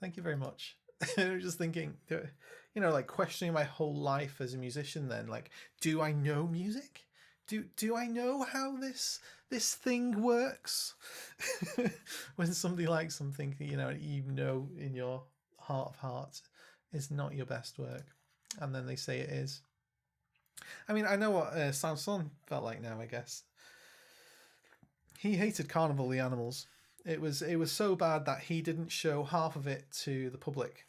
Thank you very much. I was just thinking, you know, like questioning my whole life as a musician. Then, like, do I know music? Do I know how this thing works? When somebody likes something, you know in your heart of hearts, it's not your best work, and then they say it is. I mean, I know what Samson felt like now, I guess. He hated Carnival of the Animals. It was so bad that he didn't show half of it to the public.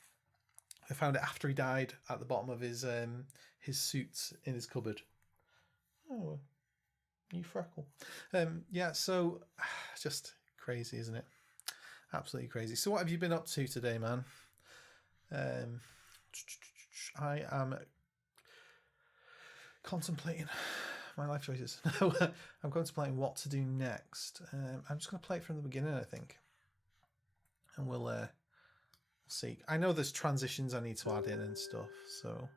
I found it after he died at the bottom of his suits in his cupboard. Oh, you freckle. Yeah, so just crazy, isn't it? Absolutely crazy. So what have you been up to today, man? I am contemplating my life choices. No, I'm contemplating what to do next. I'm just going to play it from the beginning, I think, and we'll see. I know there's transitions I need to add in and stuff, so.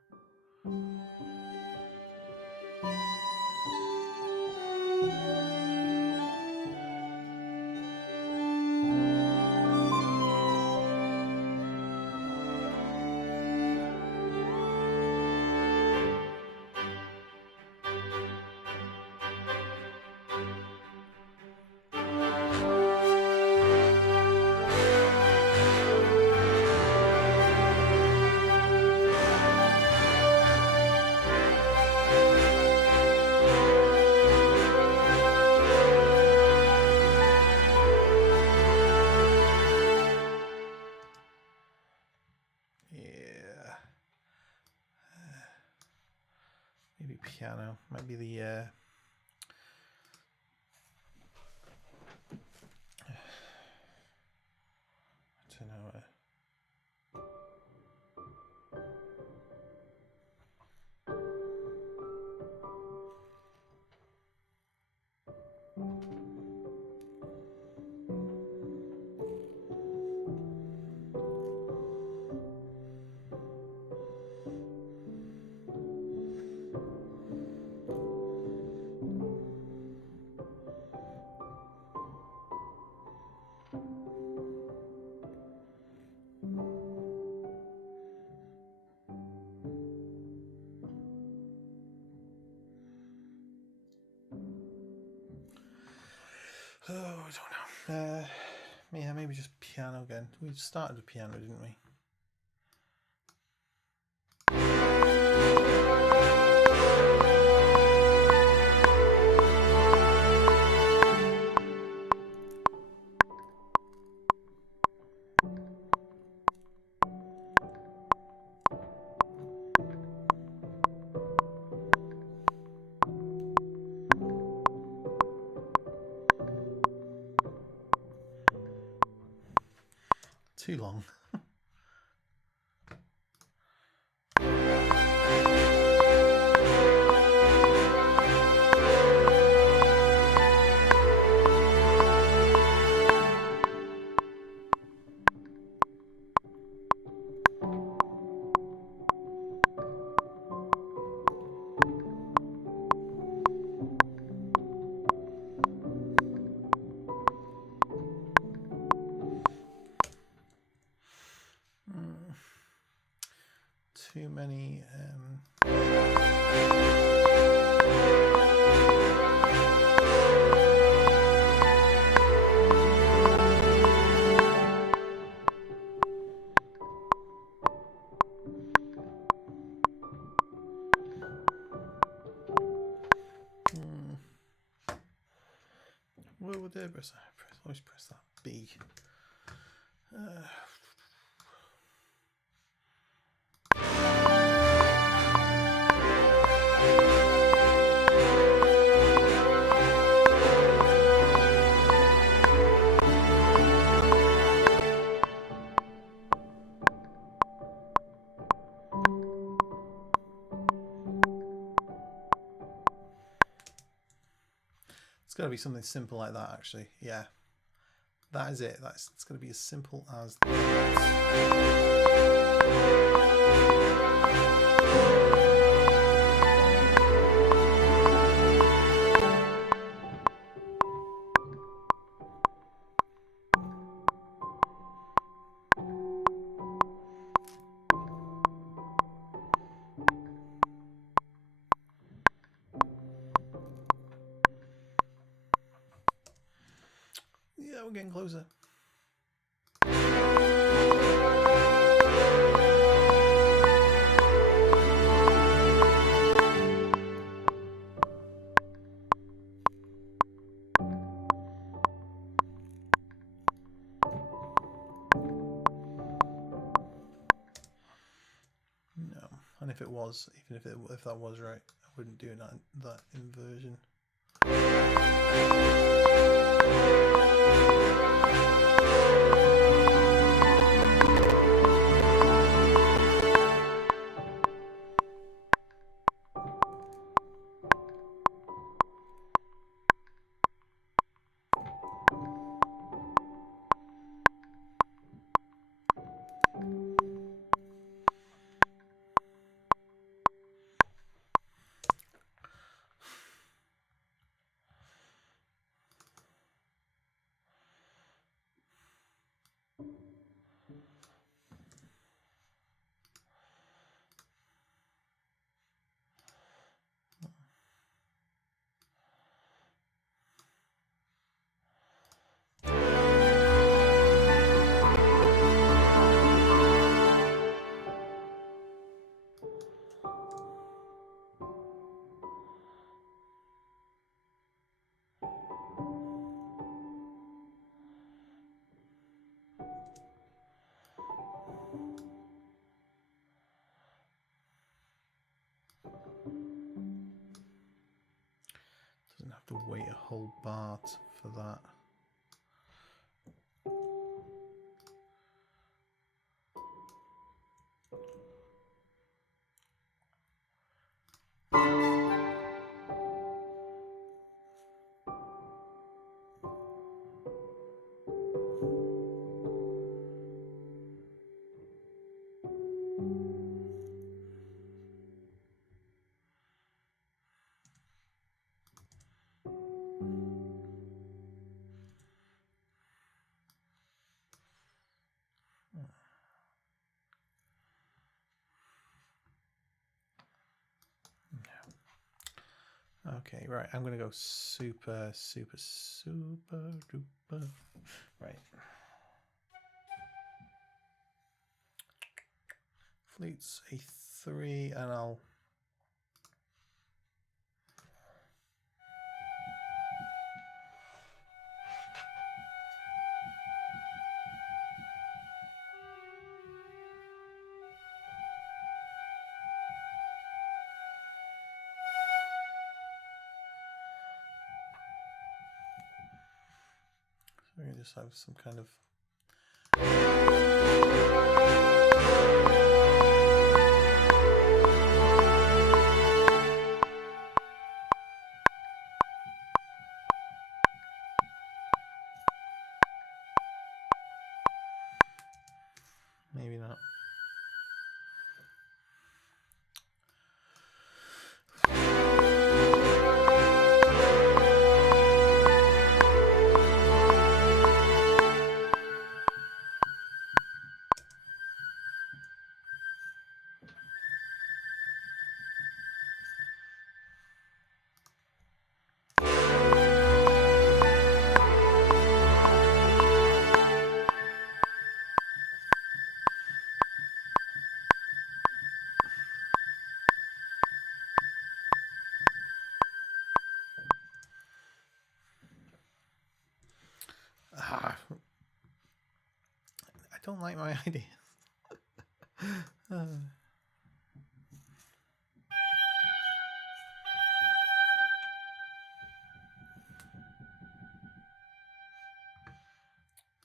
Maybe piano. Might be the I don't know. don't know. Yeah, maybe just piano again. We started with piano, didn't we? Too long. Too many. Where would they press? Always press that B. It's got to be something simple like that, actually. Yeah, that is it. It's going to be as simple as that. Yeah, we're getting closer. No, and if it was, even if that was right, I wouldn't do that inversion. Doesn't have to wait a whole bar for that. Okay, right. I'm going to go super, super, super duper. Right. Flute's A3, and I'll. We're going to just have some kind of. Maybe not. I don't like my idea.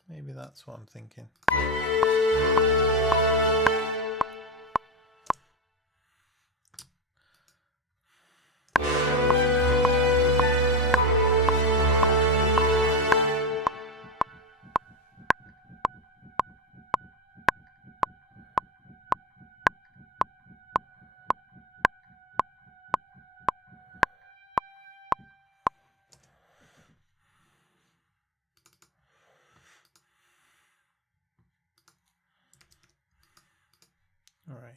Maybe that's what I'm thinking. All right.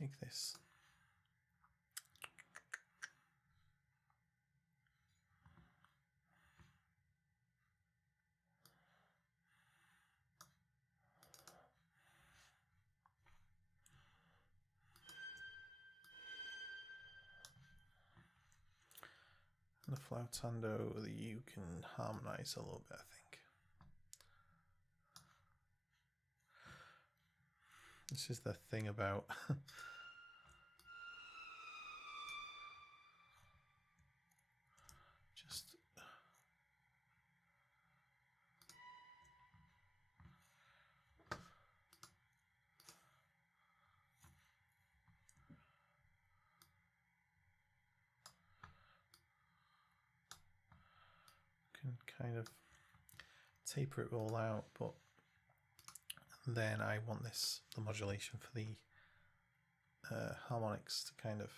Take this. And the flautando that you can harmonize a little bit, I think. This is the thing about just can kind of taper it all out, but then I want the modulation for the harmonics to kind of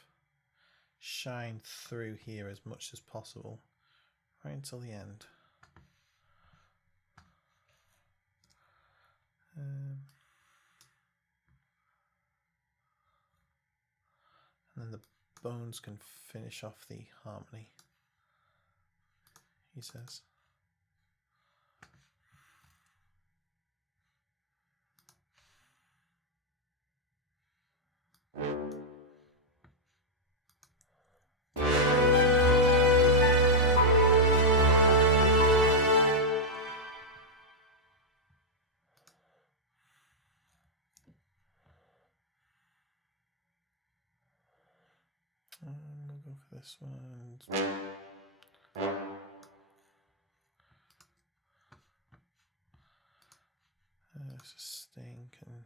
shine through here as much as possible, right until the end. And then the bones can finish off the harmony, he says. We'll go for this one. There's a stink and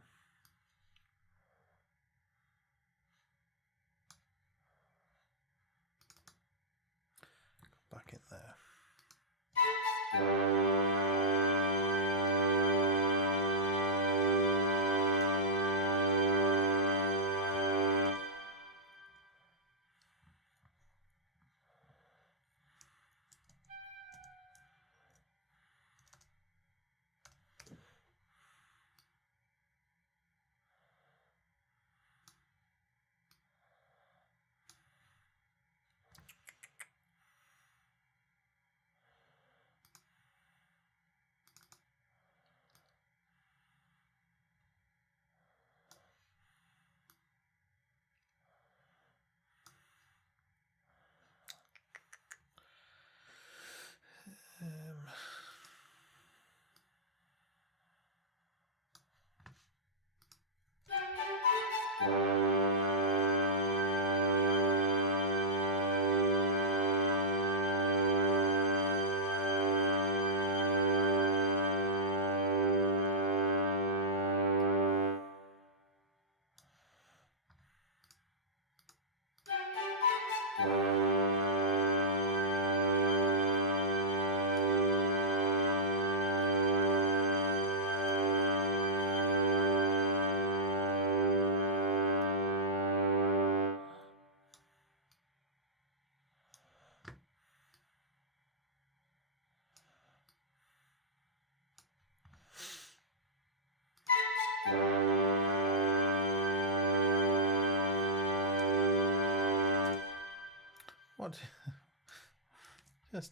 What?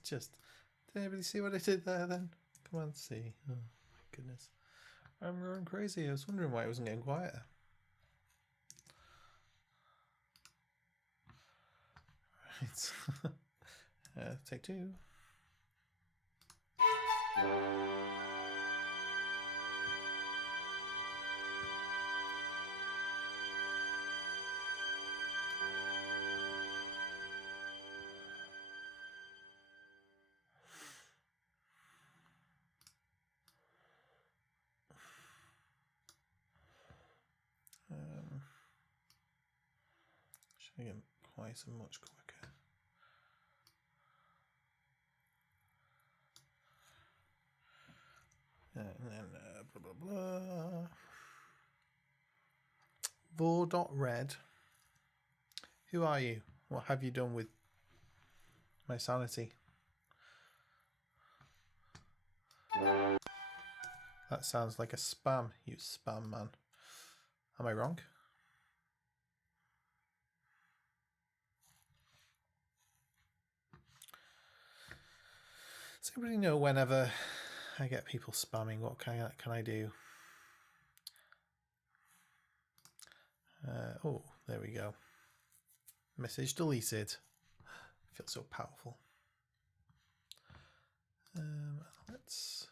just. Did anybody see what I did there then? Come on, see. Oh my goodness. I'm going crazy. I was wondering why it wasn't getting quieter. Right. Take two. Should I get quite so much quicker? And then blah blah blah. Vor.red. Who are you? What have you done with my sanity? That sounds like a spam, you spam man. Am I wrong? Does anybody know whenever I get people spamming, what can I do? Oh, there we go. Message deleted. I feel so powerful. Let's...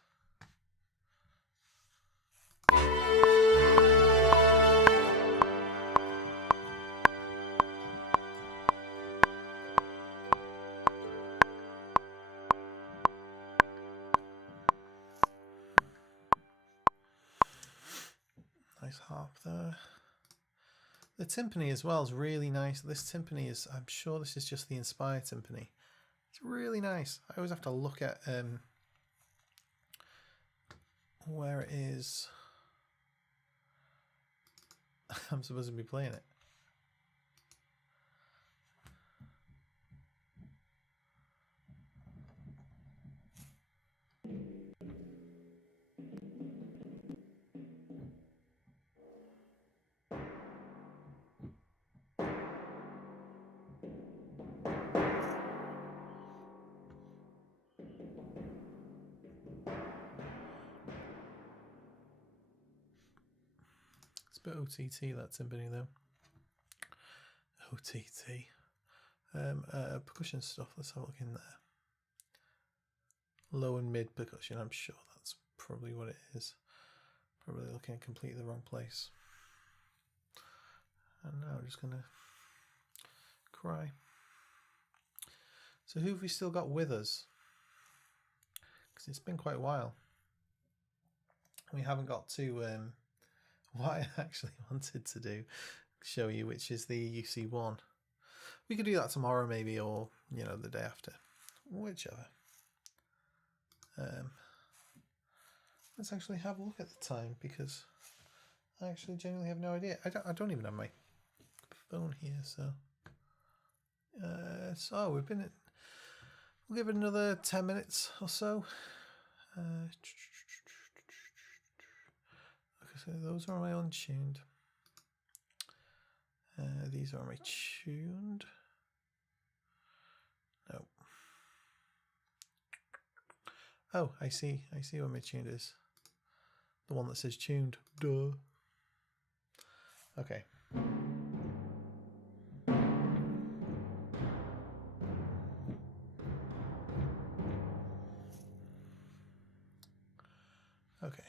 Nice harp there. The timpani as well is really nice. This timpani is, I'm sure this is just the Inspire timpani. It's really nice. I always have to look at where it is. I'm supposed to be playing it. It's a bit OTT, that timpani though. OTT. Percussion stuff, let's have a look in there. Low and mid percussion, I'm sure that's probably what it is. Probably looking at completely the wrong place. And now I'm just gonna cry. So who have we still got with us? Because it's been quite a while. We haven't got to what I actually wanted to do, show you, which is the UC1. We could do that tomorrow maybe, or you know, the day after, whichever. Let's actually have a look at the time, because I actually genuinely have no idea. I don't even have my phone here, so so we've been at, we'll give it another 10 minutes or so. Okay, so those are my untuned. These are my tuned. No. Oh, I see where my tuned is. The one that says tuned. Duh. Okay. Okay.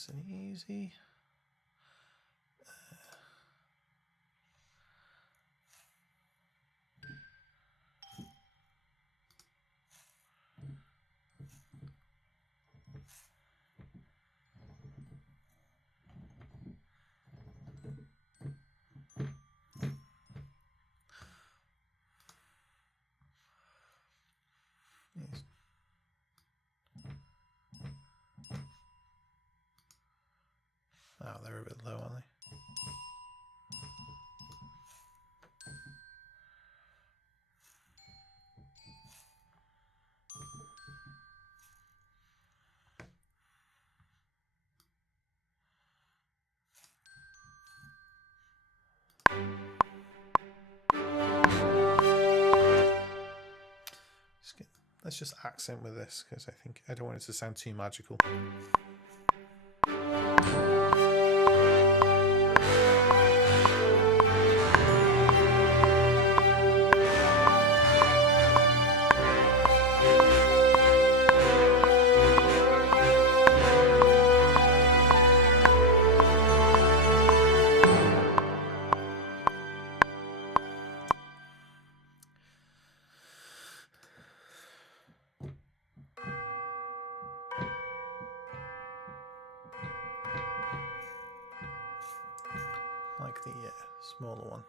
Nice and easy. Yes. Oh, they're a bit low, aren't they? Let's just accent with this because I think I don't want it to sound too magical. Like the smaller one.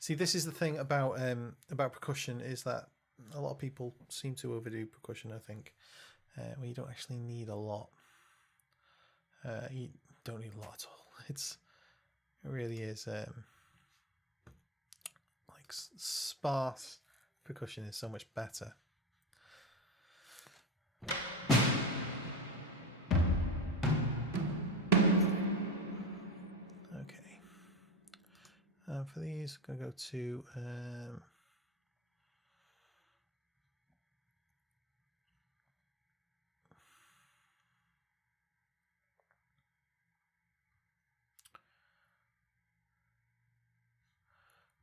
See, this is the thing about percussion, is that a lot of people seem to overdo percussion, I think, where you don't actually need a lot. You don't need a lot at all. It really is like sparse percussion is so much better. For these, I'm going to go to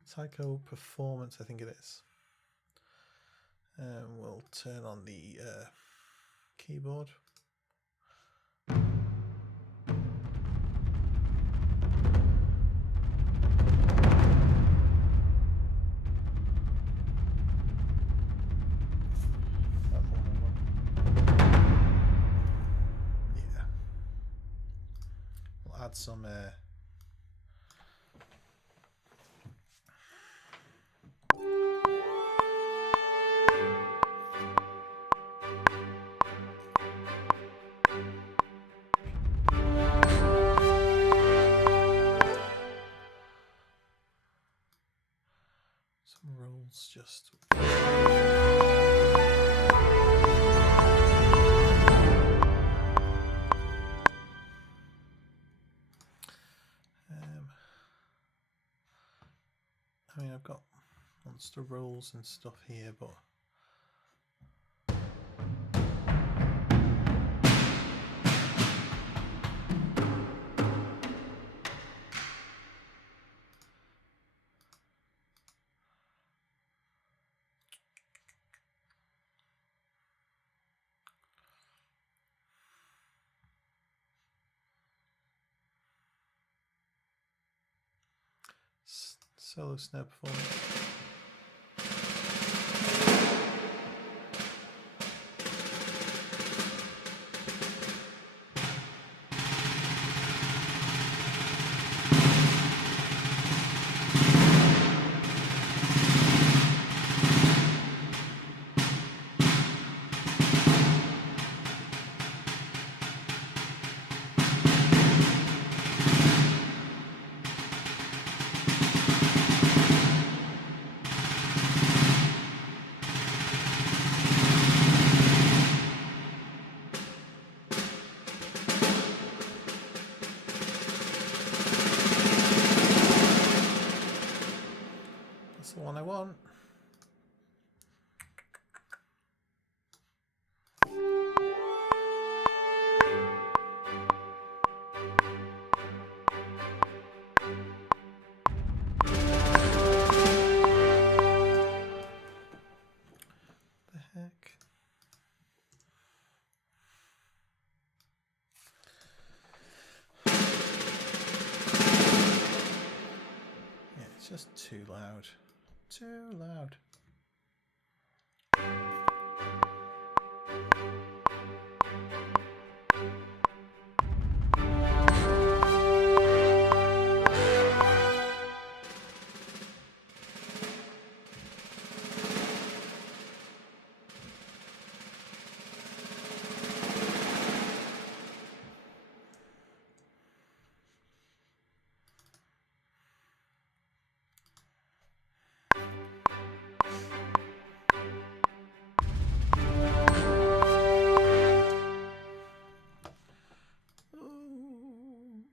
Tycho Performance, I think it is. We'll turn on the keyboard. Add some rolls just. I mean, I've got monster rolls and stuff here, but solo snare performance. just too loud. Too loud.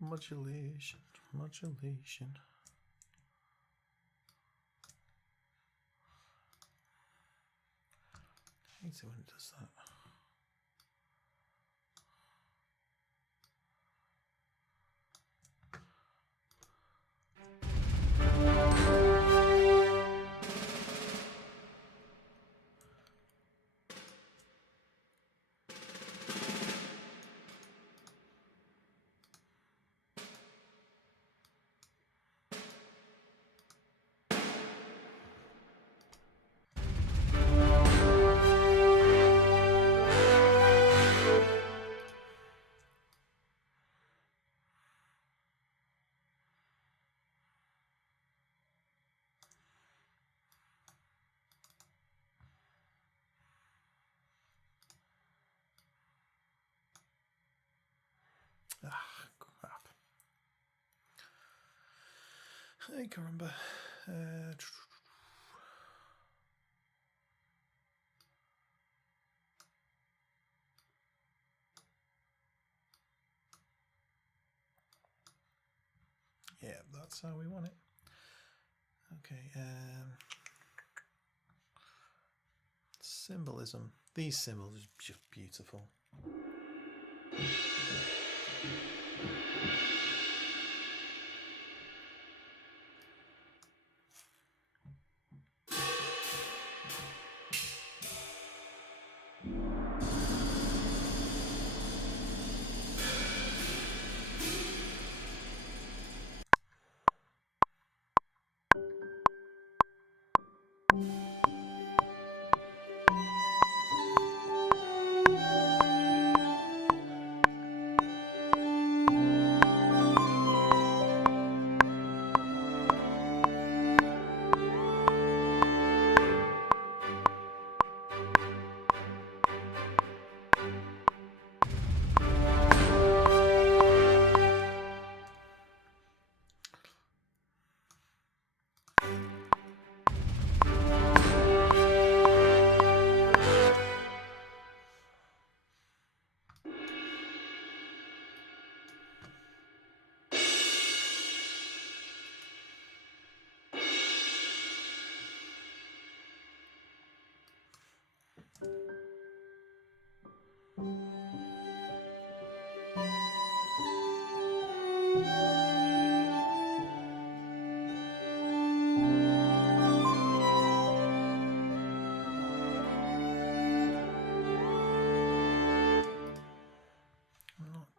Modulation, modulation. I hate it when it does that. Ah, crap. Hey, caramba. Yeah, that's how we want it. Okay, symbolism. These symbols are just beautiful.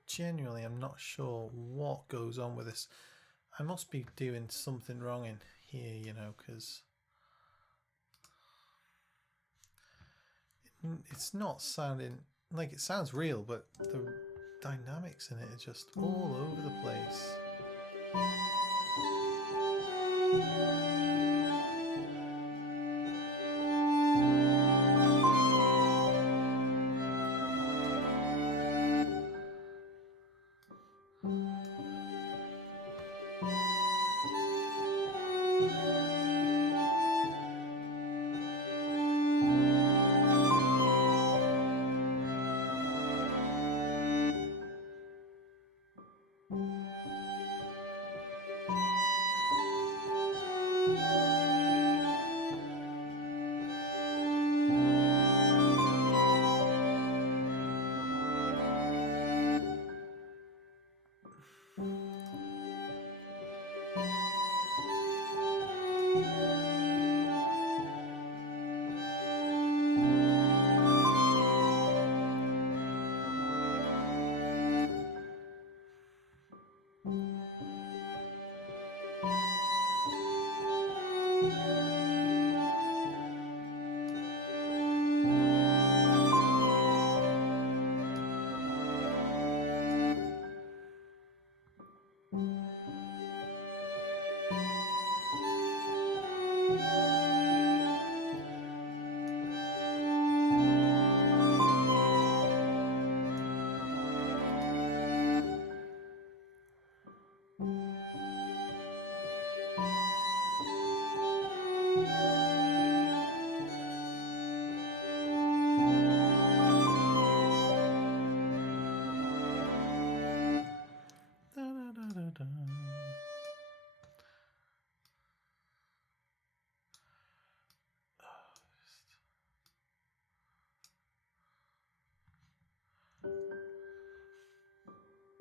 Genuinely, I'm not sure what goes on with this. I must be doing something wrong in here, you know, because it's not sounding like it sounds real, but the dynamics in it are just all over the place.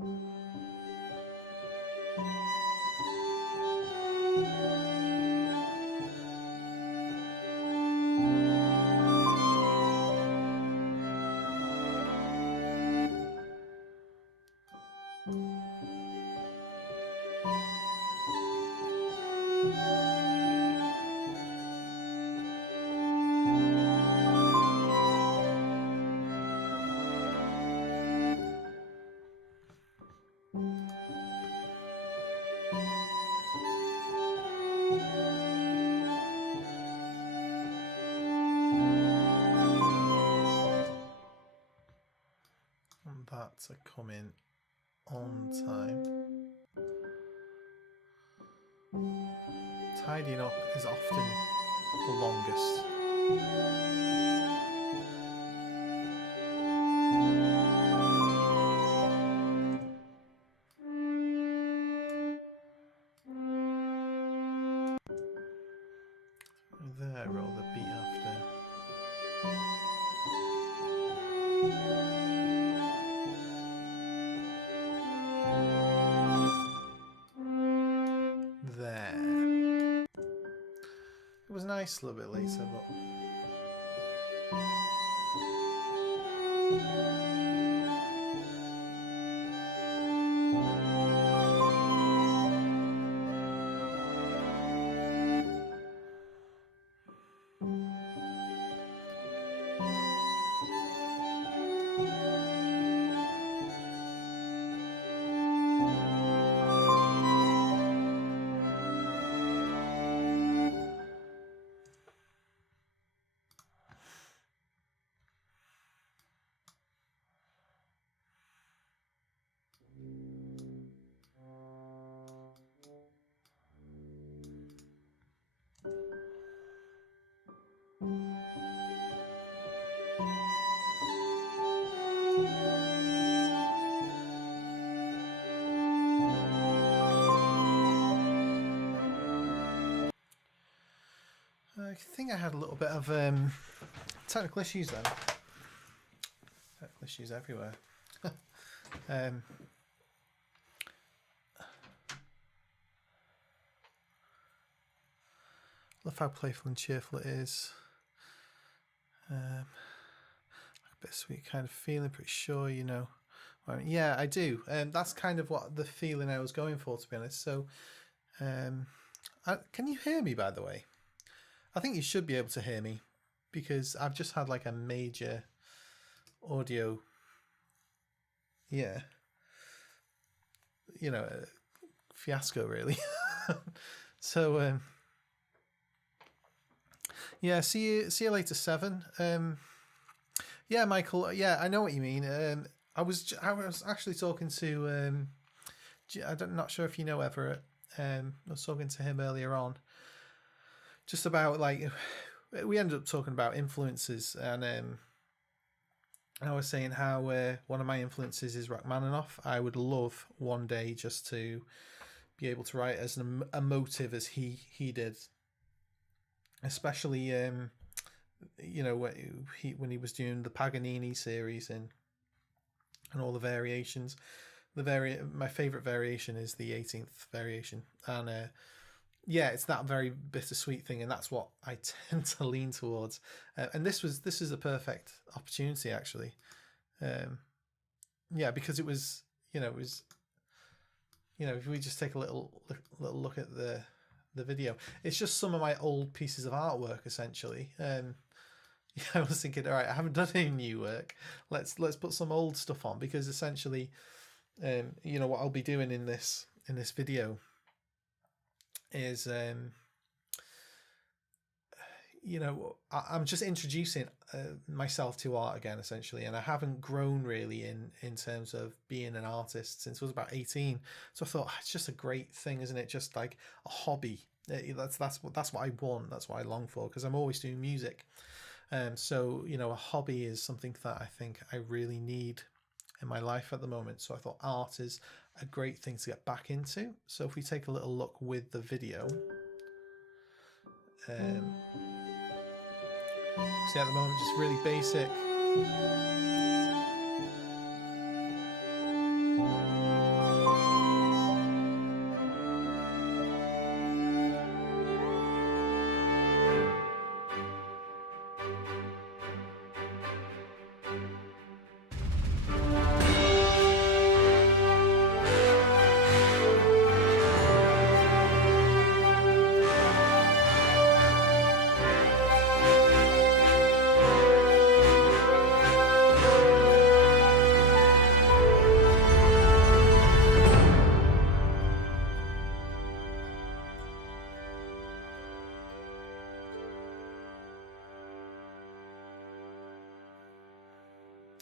And that's a coming on time. Tidying up is often the longest. There, roll the beat after. There. It was nice a little bit later, but... I think I had a little bit of technical issues then. Technical issues everywhere. Love how playful and cheerful it is. Like a bittersweet kind of feeling, pretty sure, you know. Well, yeah, I do. That's kind of what the feeling I was going for, to be honest. So, can you hear me, by the way? I think you should be able to hear me, because I've just had like a major audio, fiasco, really. So, yeah, see you later, 7. Yeah, Michael. Yeah, I know what you mean. I was actually talking to I'm not sure if you know Everett. I was talking to him earlier on, just about like we ended up talking about influences, and I was saying how one of my influences is Rachmaninoff. I would love one day just to be able to write as emotive as he did, especially when he was doing the Paganini series and all the variations. My favorite variation is the 18th variation, and it's that very bittersweet thing, and that's what I tend to lean towards. And this is a perfect opportunity, actually. Because it was, if we just take a little look at the video, it's just some of my old pieces of artwork, essentially. I was thinking, all right, I haven't done any new work. Let's put some old stuff on, because essentially, what I'll be doing in this video is, I'm just introducing myself to art again, essentially, and I haven't grown really in terms of being an artist since I was about 18. So I thought, it's just a great thing, isn't it? Just like a hobby. That's what I want. That's what I long for, because I'm always doing music. So a hobby is something that I think I really need in my life at the moment. So I thought art is a great thing to get back into. So if we take a little look with the video, see at the moment, just really basic.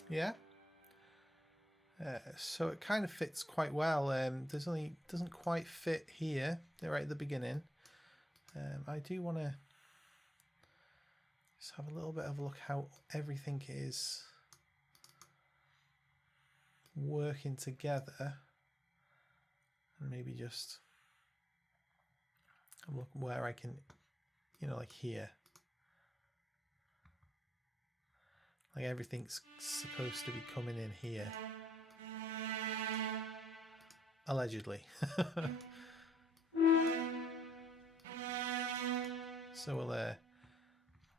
Yeah. So it kind of fits quite well. Doesn't quite fit here right at the beginning. I do want to just have a little bit of a look how everything is working together, and maybe just look where I can, like here, like everything's supposed to be coming in here, allegedly. So we'll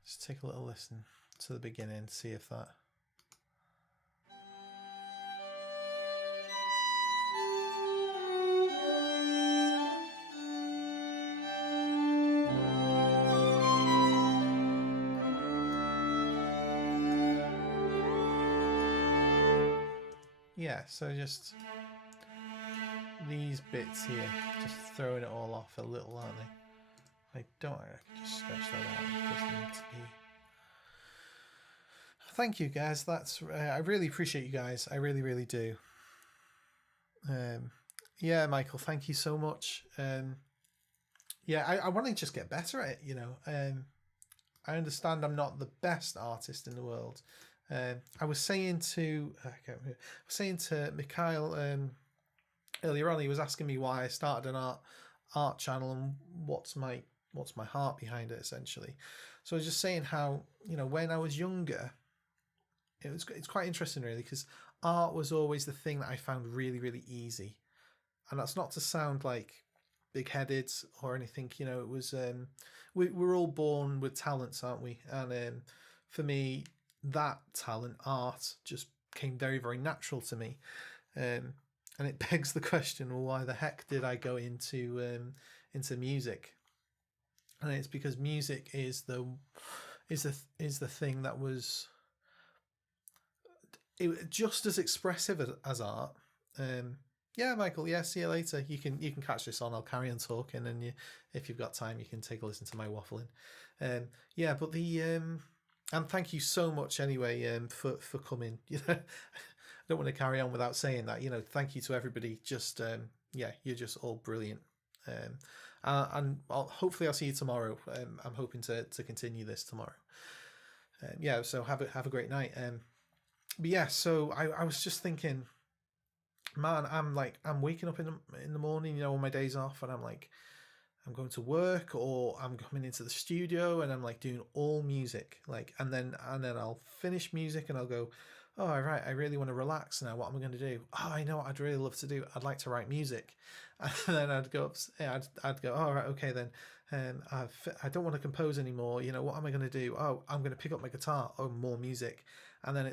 just take a little listen to the beginning, see if that. Yeah, so just these bits here, just throwing it all off a little, aren't they? I can just stretch that out. It doesn't need to be. Thank you, guys. That's I really appreciate you guys. I really, really do. Yeah, Michael, thank you so much. Yeah, I want to just get better at it. I understand I'm not the best artist in the world. I was saying to Mikhail earlier on. He was asking me why I started an art channel and what's my heart behind it, essentially. So I was just saying how when I was younger, it's quite interesting really, because art was always the thing that I found really, really easy, and that's not to sound like big-headed or anything. It was we're all born with talents, aren't we? And for me, that talent, art, just came very, very natural to me. And it begs the question, well, why the heck did I go into music? And it's because music is the thing that was just as expressive as art. Yeah, Michael. Yeah, see you later. You can catch this on. I'll carry on talking, and if you've got time, you can take a listen to my waffling. Yeah, but and thank you so much anyway for coming. I don't want to carry on without saying that. Thank you to everybody. Just yeah, you're just all brilliant. And hopefully I'll see you tomorrow. I'm hoping to continue this tomorrow. Yeah, so have a great night. But yeah, so I was just thinking, man, I'm waking up in the morning, on my days off, and I'm going to work, or I'm coming into the studio and I'm doing all music, and then I'll finish music and I'll go, oh, right, I really want to relax now. What am I going to do? Oh, I know what I'd really love to do. I'd like to write music. And then I'd go I'd go, oh, right, okay, then I don't want to compose anymore. What am I going to do? Oh, I'm going to pick up my guitar. Oh, more music. And then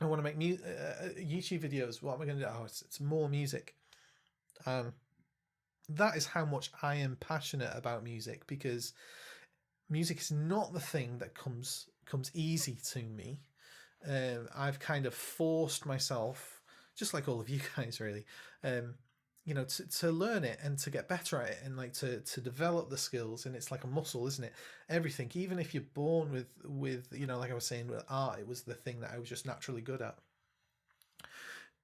I want to make YouTube videos. What am I going to do? Oh, it's more music. That is how much I am passionate about music, because music is not the thing that comes easy to me. I've kind of forced myself, just like all of you guys, really, to learn it and to get better at it, and to develop the skills. And it's like a muscle, isn't it? Everything, even if you're born with like I was saying with art, it was the thing that I was just naturally good at.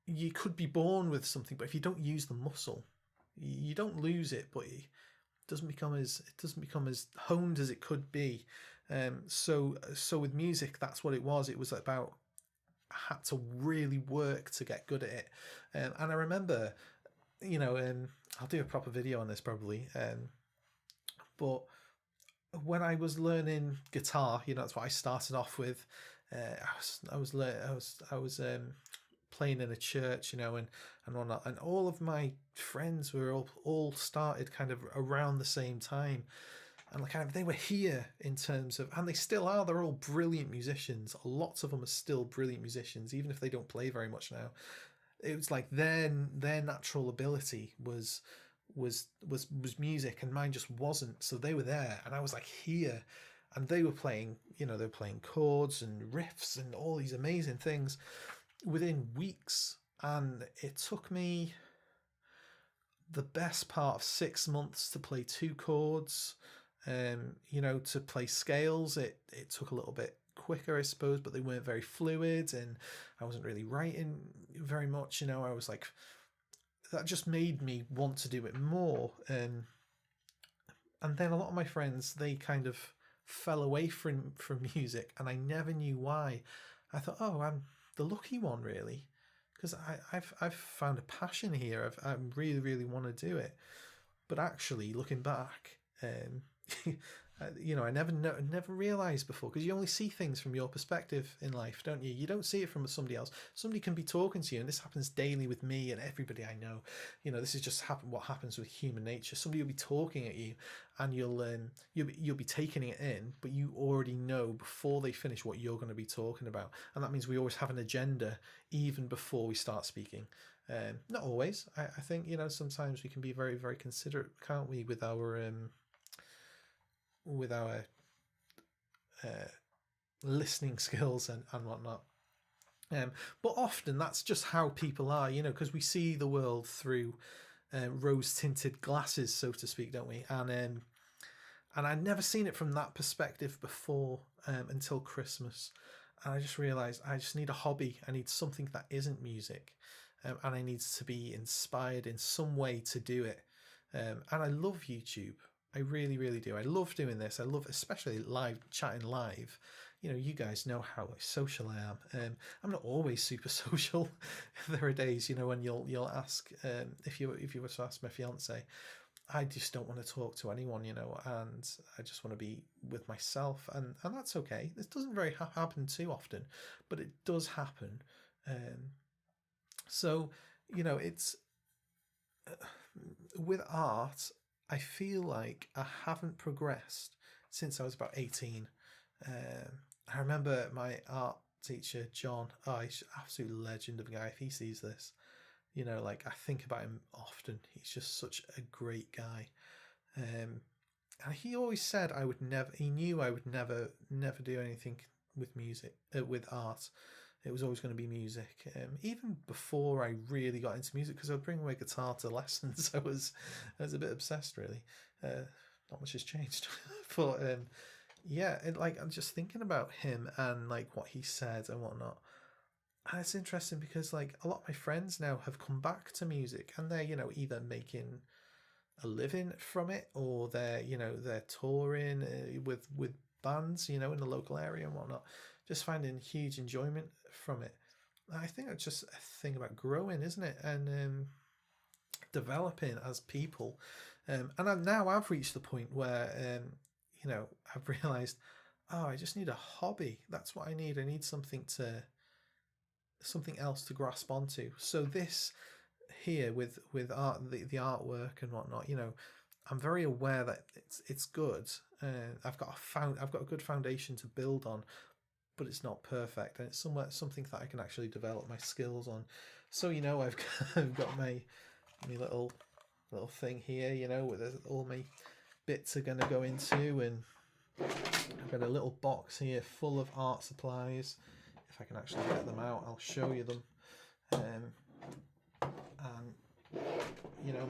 You could be born with something, but if you don't use the muscle, you don't lose it, but it doesn't become as honed as it could be. So with music, that's what it was. It was about, I had to really work to get good at it. And I remember, I'll do a proper video on this probably. But when I was learning guitar, that's what I started off with. I was playing in a church, and whatnot, and all of my friends were all started kind of around the same time. And kind of they were here in terms of, and they still are, they're all brilliant musicians. Lots of them are still brilliant musicians, even if they don't play very much now. It was like their natural ability was music, and mine just wasn't. So they were there, and I was here, and they were playing, they were playing chords and riffs and all these amazing things within weeks. And it took me the best part of 6 months to play 2 chords. To play scales, it took a little bit quicker, I suppose, but they weren't very fluid, and I wasn't really writing very much. I was like, that just made me want to do it more. And then a lot of my friends, they kind of fell away from music, and I never knew why. I thought, oh, I'm the lucky one, really, because I've found a passion here. I really, really want to do it. But actually, looking back, I never realized before, because you only see things from your perspective in life, don't you? You don't see it from somebody else. Somebody can be talking to you, and this happens daily with me and everybody I know. This is just what happens with human nature. Somebody will be talking at you, and you'll be taking it in, but you already know before they finish what you're going to be talking about, and that means we always have an agenda even before we start speaking. Not always. I think sometimes we can be very, very considerate, can't we, with our listening skills and whatnot. But often that's just how people are, because we see the world through rose-tinted glasses, so to speak, don't we? And I'd never seen it from that perspective before until Christmas. And I just realised I just need a hobby. I need something that isn't music. And I need to be inspired in some way to do it. And I love YouTube. I really, really do. I love doing this. I love especially chatting live. You guys know how social I am. I'm not always super social. There are days, when you'll ask, if you were to ask my fiance, I just don't want to talk to anyone, and I just want to be with myself, and that's okay. This doesn't very happen too often, but it does happen. So, it's with art, I feel like I haven't progressed since I was about 18. I remember my art teacher, John. Oh, he's an absolute legend of a guy. If he sees this, I think about him often. He's just such a great guy. And he always said he knew I would never do anything with music, with art. It was always going to be music. Even before I really got into music, because I would bring my guitar to lessons. I was a bit obsessed, really. Not much has changed, but I'm just thinking about him and what he said and whatnot. And it's interesting because a lot of my friends now have come back to music, and they're either making a living from it, or they're touring with bands in the local area and whatnot, just finding huge enjoyment from it. I think it's just a thing about growing, isn't it, and developing as people. And I've reached the point where I've realized, oh, I just need a hobby. That's what I need. I need something else to grasp onto. So this here with art, the artwork and whatnot, I'm very aware that it's good. I've got a good foundation to build on, but it's not perfect, and it's something that I can actually develop my skills on. So I've got my little thing here, with all my bits are going to go into, and I've got a little box here full of art supplies. If I can actually get them out, I'll show you them. And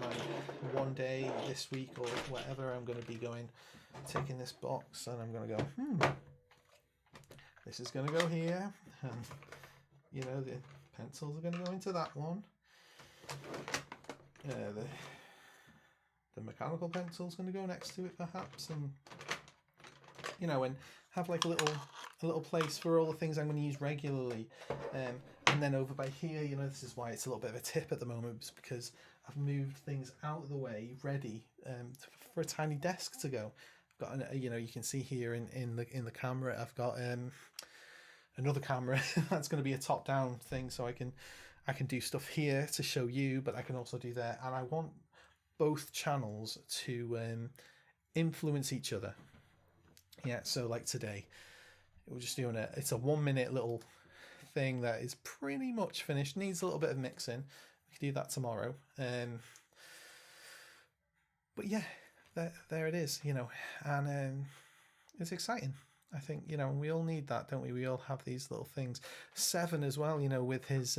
my one day this week or whatever, I'm going to be taking this box, and I'm going to go, this is going to go here, and the pencils are going to go into that one. The mechanical pencil's going to go next to it, perhaps, and and have a little place for all the things I'm going to use regularly. And then over by here, this is why it's a little bit of a tip at the moment, it's because I've moved things out of the way, ready for a tiny desk to go. I've got you can see here in the camera, I've got another camera that's going to be a top-down thing, so I can do stuff here to show you, but I can also do there, and I want both channels to influence each other. Yeah, so like today, we're just doing it's a 1 minute little thing that is pretty much finished, needs a little bit of mixing. We can do that tomorrow. But yeah, there it is, and it's exciting. I think, we all need that, don't we? We all have these little things. Seven as well, with his,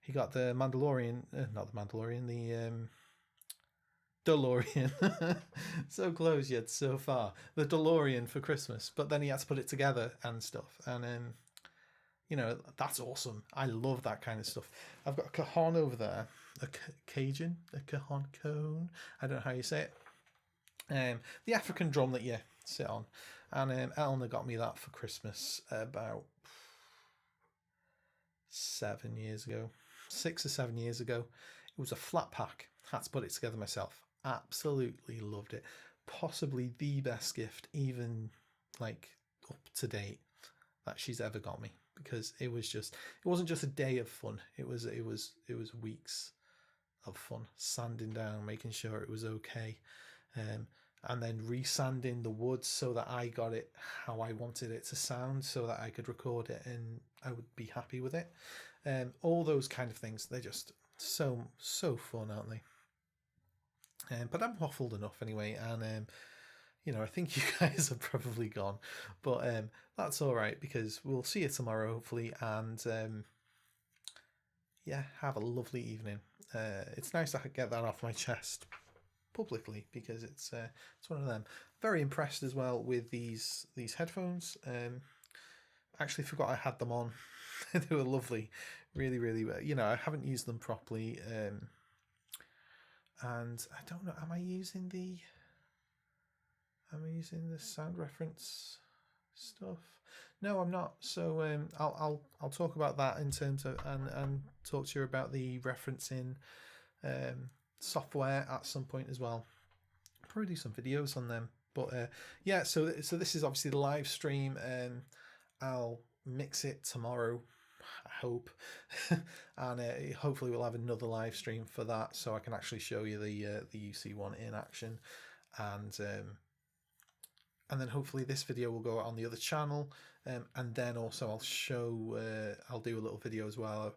he got the Mandalorian, not the Mandalorian, DeLorean. So close yet so far. The DeLorean for Christmas, but then he had to put it together and stuff. And you know, that's awesome. I love that kind of stuff. I've got a cajon over there, a Cajun, a cajon. I don't know how you say it. The African drum that you sit on, and Eleanor got me that for Christmas about 7 years ago, 6 or 7 years ago. It was a flat pack. Had to put it together myself. Absolutely loved it. Possibly the best gift, even like up to date, that she's ever got me, because it wasn't just a day of fun. It was weeks of fun, sanding down, making sure it was okay, and then resanding the wood so that I got it how I wanted it to sound, so that I could record it and I would be happy with it. All those kind of things, they're just so fun, aren't they? But I'm waffled enough anyway, and you know, I think you guys are probably gone, but that's all right, because we'll see you tomorrow hopefully, and yeah, have a lovely evening. It's nice to get that off my chest publicly, because it's one of them. Very impressed as well with these headphones. Actually forgot I had them on. They were lovely, really well. You know, I haven't used them properly, and I don't know, am I using the sound reference stuff? No, I'm not. So I'll talk about that in terms of, and talk to you about the referencing software at some point as well. Probably do some videos on them. But yeah, so this is obviously the live stream. I'll mix it tomorrow, I hope, and hopefully we'll have another live stream for that, so I can actually show you the UC1 in action, and then hopefully this video will go out on the other channel, and then also I'll do a little video as well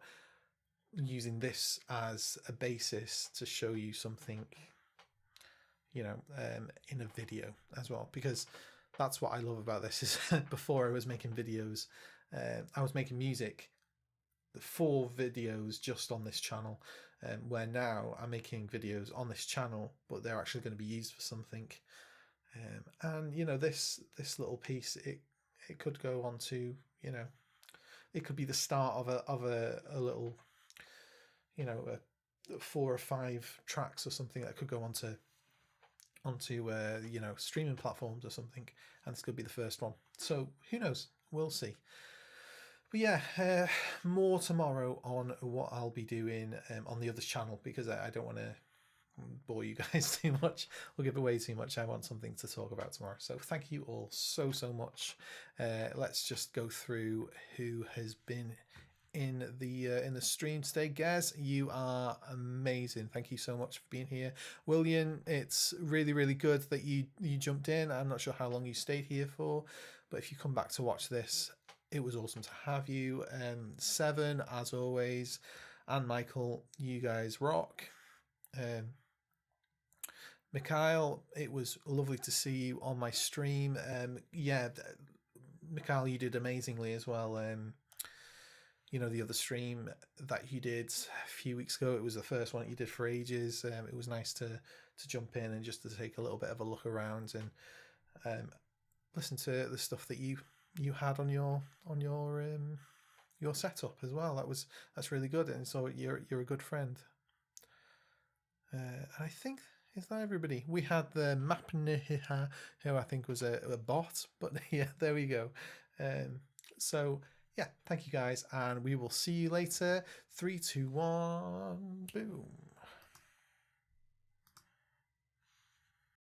using this as a basis to show you something, you know, in a video as well, because that's what I love about this. Is before I was making videos, I was making music for videos just on this channel, where now I'm making videos on this channel, but they're actually going to be used for something. And you know, this little piece, it could go on to, you know, it could be the start of a little, you know, 4 or 5 tracks or something that could go onto you know, streaming platforms or something, and this could be the first one. So who knows? We'll see. But yeah, more tomorrow on what I'll be doing on the other channel, because I don't want to bore you guys too much or give away too much. I want something to talk about tomorrow. So thank you all so much. Let's just go through who has been in the stream today. Gaz, you are amazing. Thank you so much for being here. William, it's really good that you jumped in. I'm not sure how long you stayed here for, but if you come back to watch this, it was awesome to have you. Seven, as always, and Michael, you guys rock. Mikhail, it was lovely to see you on my stream. Yeah, Mikhail, you did amazingly as well. You know, the other stream that you did a few weeks ago, it was the first one that you did for ages. It was nice to jump in and just to take a little bit of a look around and listen to the stuff that you had on your setup as well. That's really good, and so you're a good friend. I think, is that everybody? We had the Mapniha, who I think was a bot, but yeah, there we go. So yeah, thank you guys, and we will see you later. 3, 2, 1, boom.